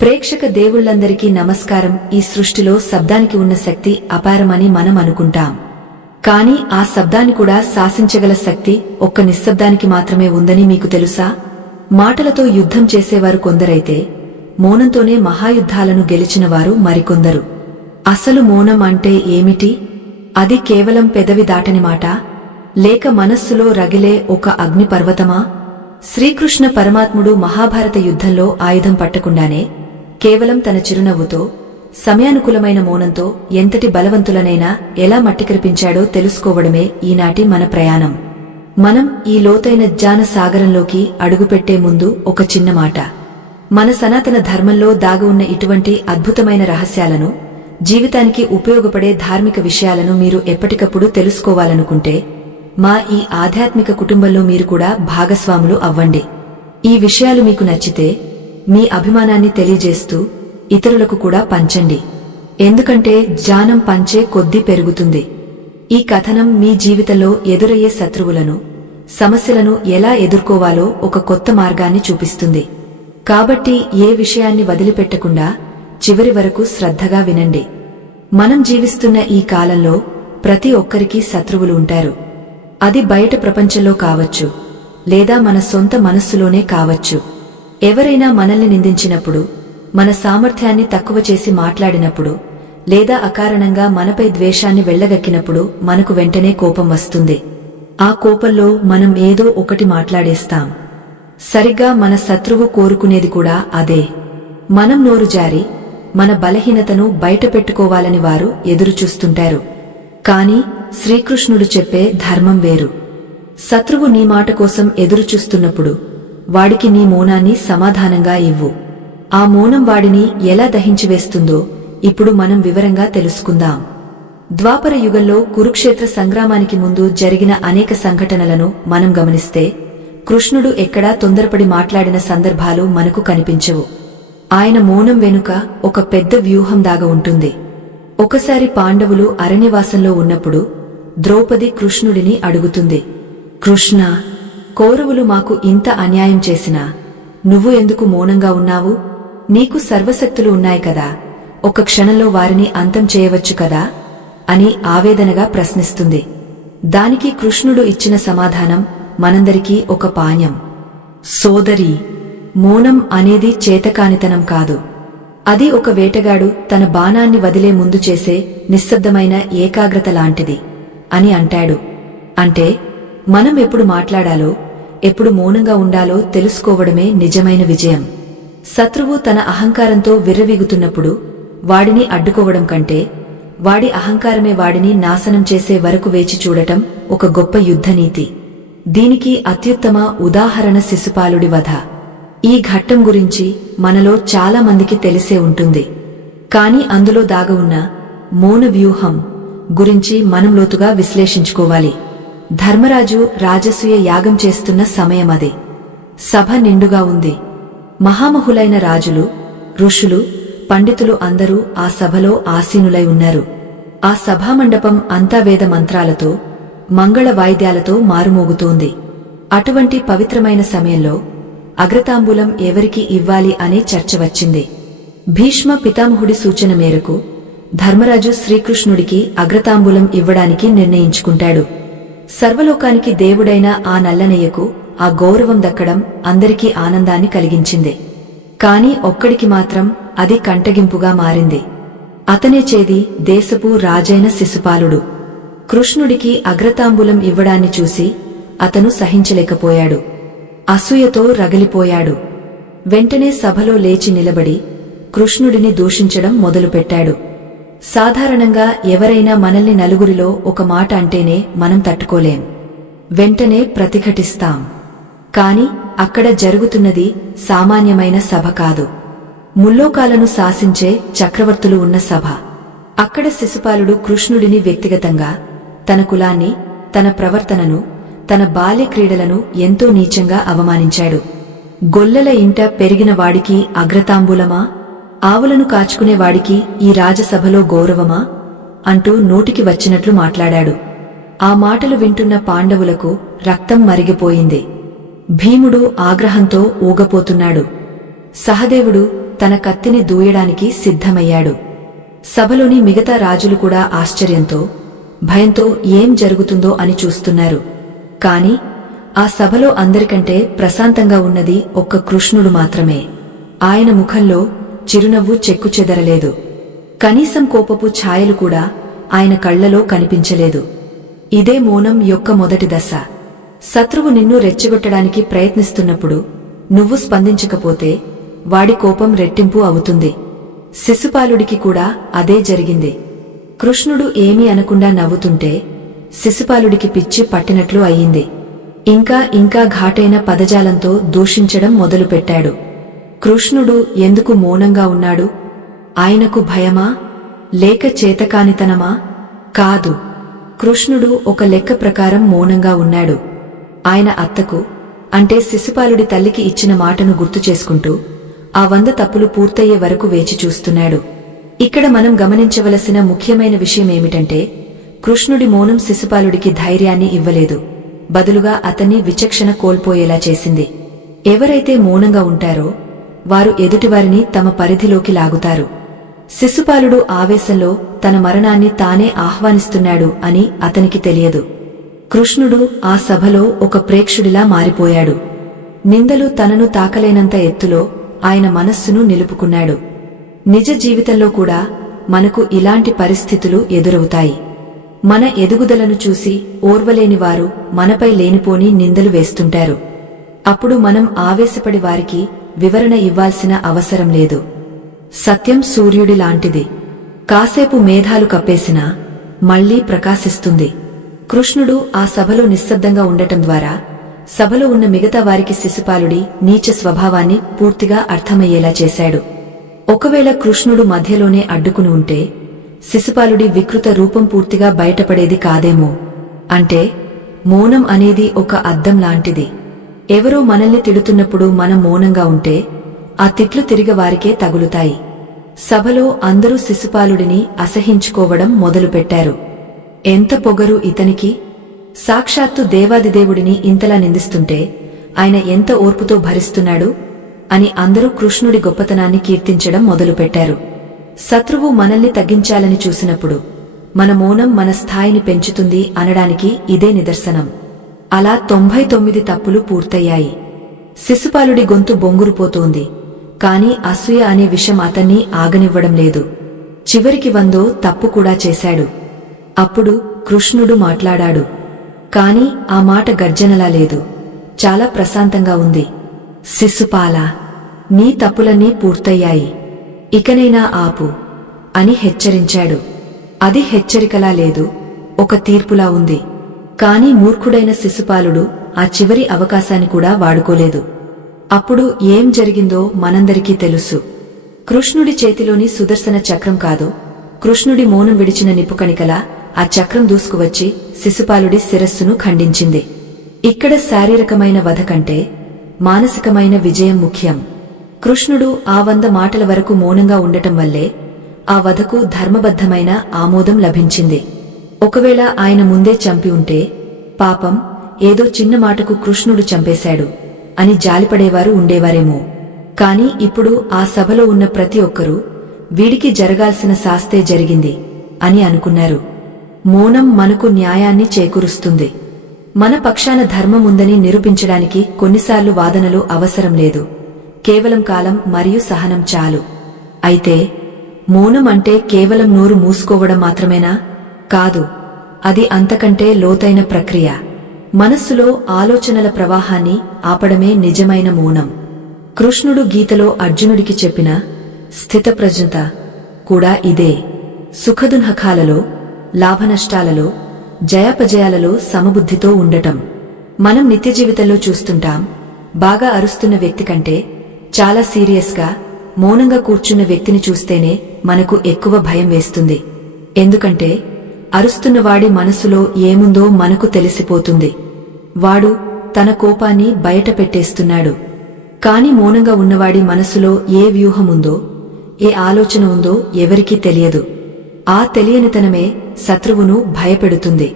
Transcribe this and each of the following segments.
ప్రేక్షక దేవుళ్లందరికీ నమస్కారం. ఈ సృష్టిలో శబ్దానికి ఉన్న శక్తి అపారమని మనం అనుకుంటాం. కానీ ఆ శబ్దాన్ని కూడా శాసించగల శక్తి ఒక్క నిశ్శబ్దానికి మాత్రమే ఉందని మీకు తెలుసా? మాటలతో యుద్ధం చేసేవారు కొందరైతే మౌనంతోనే మహాయుద్ధాలను గెలిచినవారు మరికొందరు. అసలు మౌనం అంటే ఏమిటి? అది కేవలం పెదవి దాటని మాట, లేక మనస్సులో రగిలే ఒక అగ్నిపర్వతమా? శ్రీకృష్ణ పరమాత్ముడు మహాభారత యుద్ధంలో ఆయుధం పట్టకుండానే కేవలం తన చిరునవ్వుతో, సమయానుకూలమైన మౌనంతో ఎంతటి బలవంతులనైనా ఎలా మట్టికరిపించాడో తెలుసుకోవడమే ఈనాటి మన ప్రయాణం. మనం ఈ లోతైన జ్ఞాన సాగరంలోకి అడుగుపెట్టే ముందు ఒక చిన్న మాట. మన సనాతన ధర్మంలో దాగి ఉన్న ఇటువంటి అద్భుతమైన రహస్యాలను, జీవితానికి ఉపయోగపడే ధార్మిక విషయాలను మీరు ఎప్పటికప్పుడు తెలుసుకోవాలనుకుంటే మా ఈ ఆధ్యాత్మిక కుటుంబంలో మీరు కూడా భాగస్వాములు అవ్వండి. ఈ విషయాలు మీకు నచ్చితే మీ అభిమానాన్ని తెలియజేస్తూ ఇతరులకు కూడా పంచండి. ఎందుకంటే జ్ఞానం పంచే కొద్దీ పెరుగుతుంది. ఈ కథనం మీ జీవితంలో ఎదురయ్యే శత్రువులను, సమస్యలను ఎలా ఎదుర్కోవాలో ఒక కొత్త మార్గాన్ని చూపిస్తుంది. కాబట్టి ఏ విషయాన్ని వదిలిపెట్టకుండా చివరి వరకు శ్రద్ధగా వినండి. మనం జీవిస్తున్న ఈ కాలంలో ప్రతి ఒక్కరికీ శత్రువులు ఉంటారు. అది బయట ప్రపంచంలో కావచ్చు, లేదా మన సొంత మనస్సులోనే కావచ్చు. ఎవరైనా మనల్ని నిందించినప్పుడు, మన సామర్థ్యాన్ని తక్కువ చేసి మాట్లాడినప్పుడు, లేదా అకారణంగా మనపై ద్వేషాన్ని వెళ్లగక్కినప్పుడు మనకు వెంటనే కోపం వస్తుంది. ఆ కోపంలో మనం ఏదో ఒకటి మాట్లాడేస్తాం. సరిగ్గా మన శత్రువు కోరుకునేది కూడా అదే. మనం నోరు జారి మన బలహీనతను బయటపెట్టుకోవాలని వారు ఎదురుచూస్తుంటారు. కాని శ్రీకృష్ణుడు చెప్పే ధర్మం వేరు. శత్రువు నీ మాట కోసం ఎదురుచూస్తున్నప్పుడు వాడికి నీ మౌనాన్ని సమాధానంగా ఇవ్వు. ఆ మౌనం వాడిని ఎలా దహించివేస్తుందో ఇప్పుడు మనం వివరంగా తెలుసుకుందాం. ద్వాపర యుగంలో కురుక్షేత్ర సంగ్రామానికి ముందు జరిగిన అనేక సంఘటనలను మనం గమనిస్తే కృష్ణుడు ఎక్కడా తొందరపడి మాట్లాడిన సందర్భాలు మనకు కనిపించవు. ఆయన మౌనం వెనుక ఒక పెద్ద వ్యూహం దాగి ఉంటుంది. ఒకసారి పాండవులు అరణ్యవాసంలో ఉన్నప్పుడు ద్రౌపది కృష్ణుడిని అడుగుతుంది, కృష్ణ, కౌరవులు మాకు ఇంత అన్యాయం చేసినా నువ్వు ఎందుకు మౌనంగా ఉన్నావు? నీకు సర్వశక్తులు ఉన్నాయి కదా, ఒక క్షణంలో వారిని అంతం చేయవచ్చు కదా అని ఆవేదనగా ప్రశ్నిస్తుంది. దానికి కృష్ణుడు ఇచ్చిన సమాధానం మనందరికీ ఒక పాణ్యం. సోదరీ, మౌనం అనేది చేతకానితనం కాదు. అది ఒక వేటగాడు తన బాణాన్ని వదిలే ముందు చేసే నిశ్శబ్దమైన ఏకాగ్రత లాంటిది అని అంటాడు. అంటే మనం ఎప్పుడు మాట్లాడాలో, ఎప్పుడు మౌనంగా ఉండాలో తెలుసుకోవడమే నిజమైన విజయం. శత్రువు తన అహంకారంతో విర్రవీగుతున్నప్పుడు వాడిని అడ్డుకోవడం కంటే వాడి అహంకారమే వాడిని నాశనం చేసే వరకు వేచి చూడటం ఒక గొప్ప యుద్ధనీతి. దీనికి అత్యుత్తమ ఉదాహరణ శిశుపాలుడి వధ. ఈ ఘట్టం గురించి మనలో చాలా మందికి తెలిసే ఉంటుంది. కాని అందులో దాగి ఉన్న మౌన వ్యూహం గురించి మనం లోతుగా విశ్లేషించుకోవాలి. ధర్మరాజు రాజసూయ యాగం చేస్తున్న సమయమది. సభ నిండుగా ఉంది. మహామహులైన రాజులు, ఋషులు, పండితులు అందరూ ఆ సభలో ఆసీనులై ఉన్నారు. ఆ సభామండపం అంతా వేద మంత్రాలతో, మంగళ వాయిద్యాలతో మారుమోగుతోంది. అటువంటి పవిత్రమైన సమయంలో అగ్రతాంబూలం ఎవరికి ఇవ్వాలి అనే చర్చ వచ్చింది. భీష్మ పితామహుడి సూచన మేరకు ధర్మరాజు శ్రీకృష్ణుడికి అగ్రతాంబూలం ఇవ్వడానికి నిర్ణయించుకుంటాడు. సర్వలోకానికి దేవుడైన ఆ నల్లనయ్యకు ఆ గౌరవం దక్కడం అందరికీ ఆనందాన్ని కలిగించింది. కాని ఒక్కడికి మాత్రం అది కంటగింపుగా మారింది. అతనే చేది దేశపు రాజైన శిశుపాలుడు. కృష్ణుడికి అగ్రతాంబూలం ఇవ్వడాన్ని చూసి అతను సహించలేకపోయాడు. అసూయతో రగిలిపోయాడు. వెంటనే సభలో లేచి నిలబడి కృష్ణుడిని దూషించడం మొదలుపెట్టాడు. సాధారణంగా ఎవరైనా మనల్ని నలుగురిలో ఒక మాట అంటేనే మనం తట్టుకోలేం, వెంటనే ప్రతిఘటిస్తాం. కాని అక్కడ జరుగుతున్నది సామాన్యమైన సభ కాదు. ముల్లోకాలను శాసించే చక్రవర్తులు ఉన్న సభ. అక్కడ శిశుపాలుడు కృష్ణుడిని వ్యక్తిగతంగా, తన కులాన్ని, తన ప్రవర్తనను, తన బాల్య క్రీడలను ఎంతో నీచంగా అవమానించాడు. గొల్లల ఇంట పెరిగిన వాడికి అగ్రతాంబూలమా? ఆవులను కాచుకునేవాడికి ఈ రాజసభలో గౌరవమా? అంటూ నోటికి వచ్చినట్లు మాట్లాడాడు. ఆ మాటలు వింటున్న పాండవులకు రక్తం మరిగిపోయింది. భీముడు ఆగ్రహంతో ఊగపోతున్నాడు. సహదేవుడు తన కత్తిని దూయడానికి సిద్ధమయ్యాడు. సభలోని మిగతా రాజులు కూడా ఆశ్చర్యంతో, భయంతో ఏం జరుగుతుందో అని చూస్తున్నారు. కాని ఆ సభలో అందరికంటే ప్రశాంతంగా ఉన్నది ఒక్క కృష్ణుడు మాత్రమే. ఆయన ముఖంలో చిరునవ్వు చెక్కుచెదరలేదు. కనీసం కోపపు ఛాయలు కూడా ఆయన కళ్లలో కనిపించలేదు. ఇదే మౌనం యొక్క మొదటి దశ. శత్రువు నిన్ను రెచ్చగొట్టడానికి ప్రయత్నిస్తున్నప్పుడు నువ్వు స్పందించకపోతే వాడి కోపం రెట్టింపు అవుతుంది. శిశుపాలుడికి కూడా అదే జరిగింది. కృష్ణుడు ఏమీ అనకుండా నవ్వుతుంటే శిశుపాలుడికి పిచ్చి పట్టినట్లు అయ్యింది. ఇంకా ఇంకా ఘాటైన పదజాలంతో దూషించడం మొదలుపెట్టాడు. కృష్ణుడు ఎందుకు మౌనంగా ఉన్నాడు? ఆయనకు భయమా, లేక చేతకానితనమా? కాదు, కృష్ణుడు ఒక లెక్క ప్రకారం మౌనంగా ఉన్నాడు. ఆయన అత్తకు, అంటే శిశుపాలుడి తల్లికి ఇచ్చిన మాటను గుర్తు చేసుకుంటూ ఆ 100 తప్పులు పూర్తయ్యే వరకు వేచి చూస్తున్నాడు. ఇక్కడ మనం గమనించవలసిన ముఖ్యమైన విషయమేమిటంటే, కృష్ణుడి మౌనం శిశుపాలుడికి ధైర్యాన్ని ఇవ్వలేదు, బదులుగా అతన్ని విచక్షణ కోల్పోయేలా చేసింది. ఎవరైతే మౌనంగా ఉంటారో వారు ఎదుటివారిని తమ పరిధిలోకి లాగుతారు. శిశుపాలుడు ఆవేశంలో తన మరణాన్ని తానే ఆహ్వానిస్తున్నాడు అని అతనికి తెలియదు. కృష్ణుడు ఆ సభలో ఒక ప్రేక్షుడిలా మారిపోయాడు. నిందలు తనను తాకలేనంత ఎత్తులో ఆయన మనస్సును నిలుపుకున్నాడు. నిజ జీవితంలో కూడా మనకు ఇలాంటి పరిస్థితులు ఎదురవుతాయి. మన ఎదుగుదలను చూసి ఓర్వలేని వారు మనపై లేనిపోని నిందలు వేస్తుంటారు. అప్పుడు మనం ఆవేశపడి వారికి వివరణ ఇవ్వాల్సిన అవసరం లేదు. సత్యం సూర్యుడి లాంటిది. కాసేపు మేఘాలు కప్పేసినా మళ్లీ ప్రకాశిస్తుంది. కృష్ణుడు ఆ సభలో నిశ్శబ్దంగా ఉండటం ద్వారా సభలో ఉన్న మిగతా వారికి శిశుపాలుడి నీచ స్వభావాన్ని పూర్తిగా అర్థమయ్యేలా చేశాడు. ఒకవేళ కృష్ణుడు మధ్యలోనే అడ్డుకుని ఉంటే శిశుపాలుడి వికృత రూపం పూర్తిగా బయటపడేది కాదేమో. అంటే మౌనం అనేది ఒక అద్దం లాంటిది. ఎవరో మనల్ని తిడుతున్నప్పుడు మనం మౌనంగా ఉంటే ఆ తిట్లు తిరిగి వారికే తగులుతాయి. సభలో అందరూ శిశుపాలుడిని అసహించుకోవడం మొదలుపెట్టారు. ఎంత పొగరు ఇతనికి! సాక్షాత్తు దేవాదిదేవుడిని ఇంతలా నిందిస్తుంటే ఆయన ఎంత ఓర్పుతో భరిస్తున్నాడు అని అందరూ కృష్ణుడి గొప్పతనాన్ని కీర్తించడం మొదలుపెట్టారు. శత్రువు మనల్ని తగ్గించాలని చూసినప్పుడు మన మౌనం మన స్థాయిని పెంచుతుంది అనడానికి ఇదే నిదర్శనం. అలా 99 తప్పులు పూర్తయ్యాయి. శిశుపాలుడి గొంతు బొంగురుపోతోంది. కాని అసూయ అనే విషం అతన్ని ఆగనివ్వడం లేదు. చివరికి 100వ తప్పు కూడా చేశాడు. అప్పుడు కృష్ణుడు మాట్లాడాడు. కాని ఆ మాట గర్జనలా లేదు, చాలా ప్రశాంతంగా ఉంది. శిశుపాలా, నీ తప్పులన్నీ పూర్తయ్యాయి, ఇకనైనా ఆపు అని హెచ్చరించాడు. అది హెచ్చరికలా లేదు, ఒక తీర్పులా ఉంది. కాని మూర్ఖుడైన శిశుపాలుడు ఆ చివరి అవకాశాన్ని కూడా వాడుకోలేదు. అప్పుడు ఏం జరిగిందో మనందరికీ తెలుసు. కృష్ణుడి చేతిలోని సుదర్శన చక్రం కాదు, కృష్ణుడి మౌనం విడిచిన నిప్పుకణికలా ఆ చక్రం దూసుకువచ్చి శిశుపాలుడి శిరస్సును ఖండించింది. ఇక్కడ శారీరకమైన వధ కంటే మానసికమైన విజయం ముఖ్యం. కృష్ణుడు ఆ 100 మాటల వరకు మౌనంగా ఉండటం వల్లే ఆ వధకు ధర్మబద్ధమైన ఆమోదం లభించింది. ఒకవేళ ఆయన ముందే చంపి ఉంటే, పాపం, ఏదో చిన్న మాటకు కృష్ణుడు చంపేశాడు అని జాలిపడేవారు ఉండేవారేమో. కాని ఇప్పుడు ఆ సభలో ఉన్న ప్రతి ఒక్కరూ వీడికి జరగాల్సిన శాస్తే జరిగింది అని అనుకున్నారు. మౌనం మనకు న్యాయాన్ని చేకూరుస్తుంది. మన పక్షాన ధర్మముందని నిరూపించడానికి కొన్నిసార్లు వాదనలు అవసరం లేదు, కేవలం కాలం మరియు సహనం చాలు. అయితే మౌనం అంటే కేవలం నోరు మూసుకోవడం మాత్రమేనా? కాదు, అది అంతకంటే లోతైన ప్రక్రియ. మనస్సులో ఆలోచనల ప్రవాహాన్ని ఆపడమే నిజమైన మౌనం. కృష్ణుడు గీతలో అర్జునుడికి చెప్పిన స్థితప్రజ్ఞత కూడా ఇదే. సుఖదుఃఖాలలో, లాభనష్టాలలో, జయాపజయాలలో సమబుద్ధితో ఉండటం. మనం నిత్యజీవితంలో చూస్తుంటాం, బాగా అరుస్తున్న వ్యక్తి కంటే చాలా సీరియస్గా మౌనంగా కూర్చున్న వ్యక్తిని చూస్తేనే మనకు ఎక్కువ భయం వేస్తుంది. ఎందుకంటే అరుస్తున్నవాడి మనసులో ఏముందో మనకు తెలిసిపోతుంది. వాడు తన కోపాన్ని బయట పెట్టేస్తున్నాడు. కాని మౌనంగా ఉన్నవాడి మనసులో ఏ వ్యూహముందో, ఏ ఆలోచన ఉందో ఎవరికీ తెలియదు. ఆ తెలియనితనమే శత్రువును భయపెడుతుంది.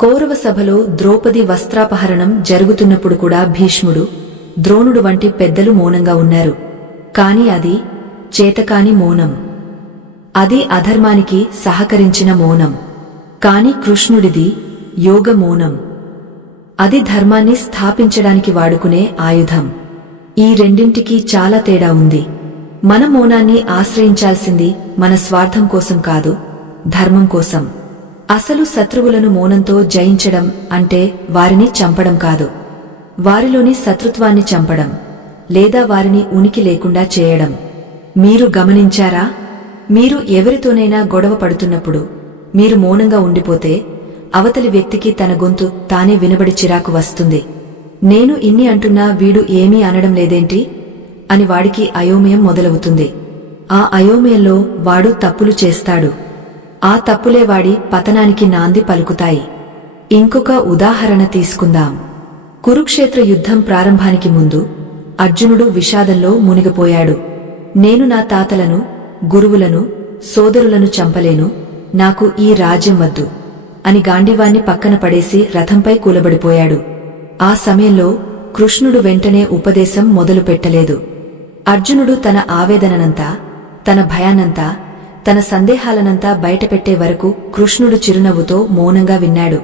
కౌరవ సభలో ద్రౌపది వస్త్రాపహరణం జరుగుతున్నప్పుడు కూడా భీష్ముడు, ద్రోణుడు వంటి పెద్దలు మౌనంగా ఉన్నారు. కాని అది చేతకాని మౌనం. అది అధర్మానికి సహకరించిన మౌనం. కాని కృష్ణుడిది యోగ మౌనం. అది ధర్మాన్ని స్థాపించడానికి వాడుకునే ఆయుధం. ఈ రెండింటికీ చాలా తేడా ఉంది. మన మౌనాన్ని ఆశ్రయించాల్సింది మన స్వార్థం కోసం కాదు, ధర్మం కోసం. అసలు శత్రువులను మౌనంతో జయించడం అంటే వారిని చంపడం కాదు, వారిలోని శత్రుత్వాన్ని చంపడం లేదా వారిని ఉనికి లేకుండా చేయడం. మీరు గమనించారా? మీరు ఎవరితోనైనా గొడవ పడుతున్నప్పుడు మీరు మౌనంగా ఉండిపోతే అవతలి వ్యక్తికి తన గొంతు తానే వినబడి చిరాకు వస్తుంది. నేను ఇన్ని అంటున్నా వీడు ఏమీ అనడం లేదేంటి అని వాడికి అయోమయం మొదలవుతుంది. ఆ అయోమయంలో వాడు తప్పులు చేస్తాడు. ఆ తప్పులే వాడి పతనానికి నాంది పలుకుతాయి. ఇంకొక ఉదాహరణ తీసుకుందాం. కురుక్షేత్ర యుద్ధం ప్రారంభానికి ముందు అర్జునుడు విషాదంలో మునిగిపోయాడు. నేను నా తాతలను, గురువులను, సోదరులను చంపలేను, నాకు ఈ రాజ్యం వద్దు అని గాంధీవాన్ని పక్కన పడేసి రథంపై కూలబడిపోయాడు. ఆ సమయంలో కృష్ణుడు వెంటనే ఉపదేశం మొదలుపెట్టలేదు. అర్జునుడు తన ఆవేదననంతా, తన భయాన్నంతా, తన సందేహాలనంతా బయటపెట్టే వరకు కృష్ణుడు చిరునవ్వుతో మౌనంగా విన్నాడు.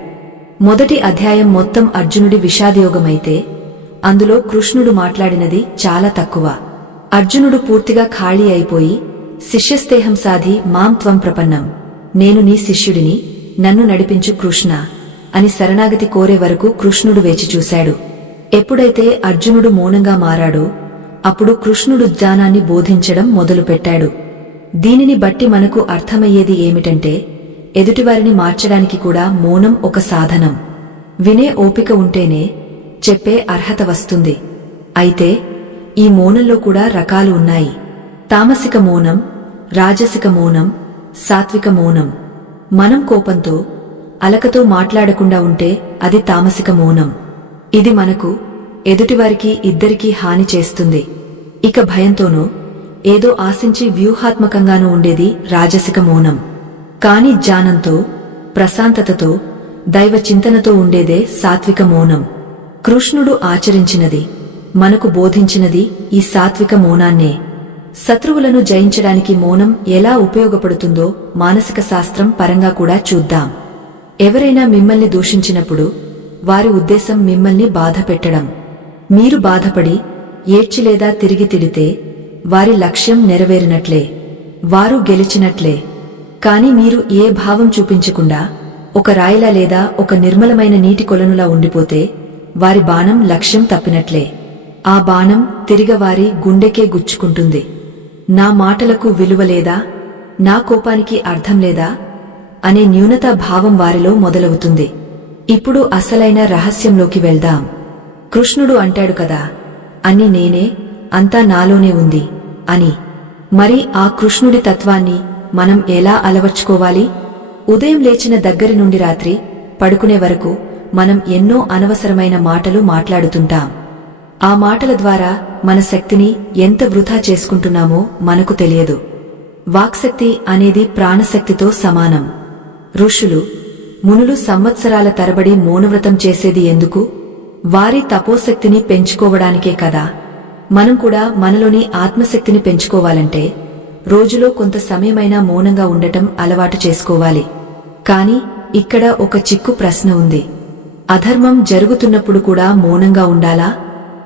మొదటి అధ్యాయం మొత్తం అర్జునుడి విషాదయోగమైతే అందులో కృష్ణుడు మాట్లాడినది చాలా తక్కువ. అర్జునుడు పూర్తిగా ఖాళీ అయిపోయి, శిష్యస్తేహం సాధి మాం త్వం ప్రపన్నం, నేను నీ శిష్యుడిని, నన్ను నడిపించు కృష్ణ అని శరణాగతి కోరే వరకు కృష్ణుడు వేచిచూశాడు. ఎప్పుడైతే అర్జునుడు మౌనంగా మారాడో అప్పుడు కృష్ణుడు జ్ఞానాన్ని బోధించడం మొదలుపెట్టాడు. దీనిని బట్టి మనకు అర్థమయ్యేది ఏమిటంటే, ఎదుటివారిని మార్చడానికి కూడా మౌనం ఒక సాధనం. వినే ఓపిక ఉంటేనే చెప్పే అర్హత వస్తుంది. అయితే ఈ మౌనంలో కూడా రకాలు ఉన్నాయి. తామసిక మౌనం, రాజసిక మౌనం, సాత్విక మౌనం. మనం కోపంతో, అలకతో మాట్లాడకుండా ఉంటే అది తామసిక మౌనం. ఇది మనకు, ఎదుటివారికి ఇద్దరికీ హాని చేస్తుంది. ఇక భయంతోనో ఏదో ఆశించి వ్యూహాత్మకంగానూ ఉండేది రాజసిక మౌనం. కాని జ్ఞానంతో, ప్రశాంతతతో, దైవ చింతనతో ఉండేదే సాత్విక మౌనం. కృష్ణుడు ఆచరించినది, మనకు బోధించినది ఈ సాత్విక మౌనాన్నే. శత్రువులను జయించడానికి మౌనం ఎలా ఉపయోగపడుతుందో మానసిక శాస్త్రం పరంగా కూడా చూద్దాం. ఎవరైనా మిమ్మల్ని దూషించినప్పుడు వారి ఉద్దేశం మిమ్మల్ని బాధ పెట్టడం. మీరు బాధపడి ఏడ్చి లేదా తిరిగి తిడితే వారి లక్ష్యం నెరవేరినట్లే, వారు గెలిచినట్లే. కాని మీరు ఏ భావం చూపించకుండా ఒక రాయిలా లేదా ఒక నిర్మలమైన నీటి కొలనులా ఉండిపోతే వారి బాణం లక్ష్యం తప్పినట్లే. ఆ బాణం తిరిగి వారి గుండెకే గుచ్చుకుంటుంది. నా మాటలకు విలువ లేదా, నా కోపానికి అర్థం లేదా అనే న్యూనతా భావం వారిలో మొదలవుతుంది. ఇప్పుడు అసలైన రహస్యంలోకి వెళ్దాం. కృష్ణుడు అంటాడు కదా, అన్ని నేనే, అంతా నాలోనే ఉంది అని. మరి ఆ కృష్ణుడి తత్వాన్ని మనం ఎలా అలవర్చుకోవాలి? ఉదయం లేచిన దగ్గరి నుండి రాత్రి పడుకునే వరకు మనం ఎన్నో అనవసరమైన మాటలు మాట్లాడుతుంటాం. ఆ మాటల ద్వారా మన శక్తిని ఎంత వృధా చేసుకుంటున్నామో మనకు తెలియదు. వాక్శక్తి అనేది ప్రాణశక్తితో సమానం. ఋషులు, మునులు సంవత్సరాల తరబడి మౌనవ్రతం చేసేది ఎందుకు? వారి తపోశక్తిని పెంచుకోవడానికే కదా. మనం కూడా మనలోని ఆత్మశక్తిని పెంచుకోవాలంటే రోజులో కొంత సమయమైనా మౌనంగా ఉండటం అలవాటు చేసుకోవాలి. కాని ఇక్కడ ఒక చిక్కు ప్రశ్న ఉంది. అధర్మం జరుగుతున్నప్పుడు కూడా మౌనంగా ఉండాలా?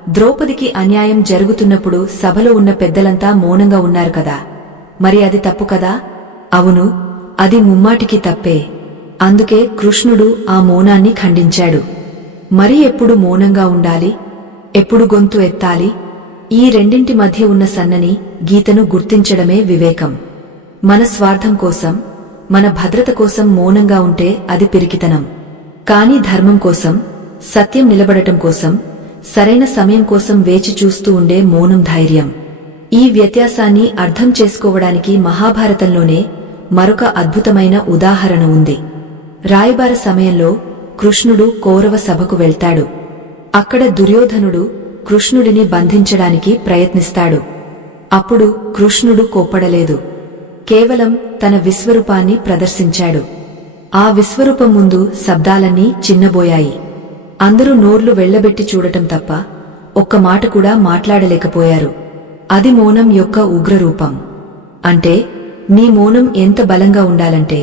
ద్రౌపదికి అన్యాయం జరుగుతున్నప్పుడు సభలో ఉన్న పెద్దలంతా మౌనంగా ఉన్నారు కదా, మరి అది తప్పు కదా? అవును, అది ముమ్మాటికి తప్పే. అందుకే కృష్ణుడు ఆ మౌనాన్ని ఖండించాడు. మరి ఎప్పుడు మౌనంగా ఉండాలి, ఎప్పుడు గొంతు ఎత్తాలి? ఈ రెండింటి మధ్య ఉన్న సన్నని గీతను గుర్తించడమే వివేకం. మన స్వార్థం కోసం, మన భద్రత కోసం మౌనంగా ఉంటే అది పిరికితనం. కాని ధర్మం కోసం, సత్యం నిలబడటం కోసం, సరైన సమయం కోసం వేచి చూస్తూ ఉండే మౌనం ధైర్యం. ఈ వ్యత్యాసాన్ని అర్థం చేసుకోవడానికి మహాభారతంలోనే మరొక అద్భుతమైన ఉదాహరణ ఉంది. రాయబార సమయంలో కృష్ణుడు కౌరవ సభకు వెళ్తాడు. అక్కడ దుర్యోధనుడు కృష్ణుడిని బంధించడానికి ప్రయత్నిస్తాడు. అప్పుడు కృష్ణుడు కోప్పడలేదు. కేవలం తన విశ్వరూపాన్ని ప్రదర్శించాడు. ఆ విశ్వరూపం ముందు శబ్దాలన్నీ చిన్నబోయాయి. అందరూ నోర్లు వెళ్లబెట్టి చూడటం తప్ప ఒక్క మాట కూడా మాట్లాడలేకపోయారు. అది మౌనం యొక్క ఉగ్రరూపం. అంటే నీ మౌనం ఎంత బలంగా ఉండాలంటే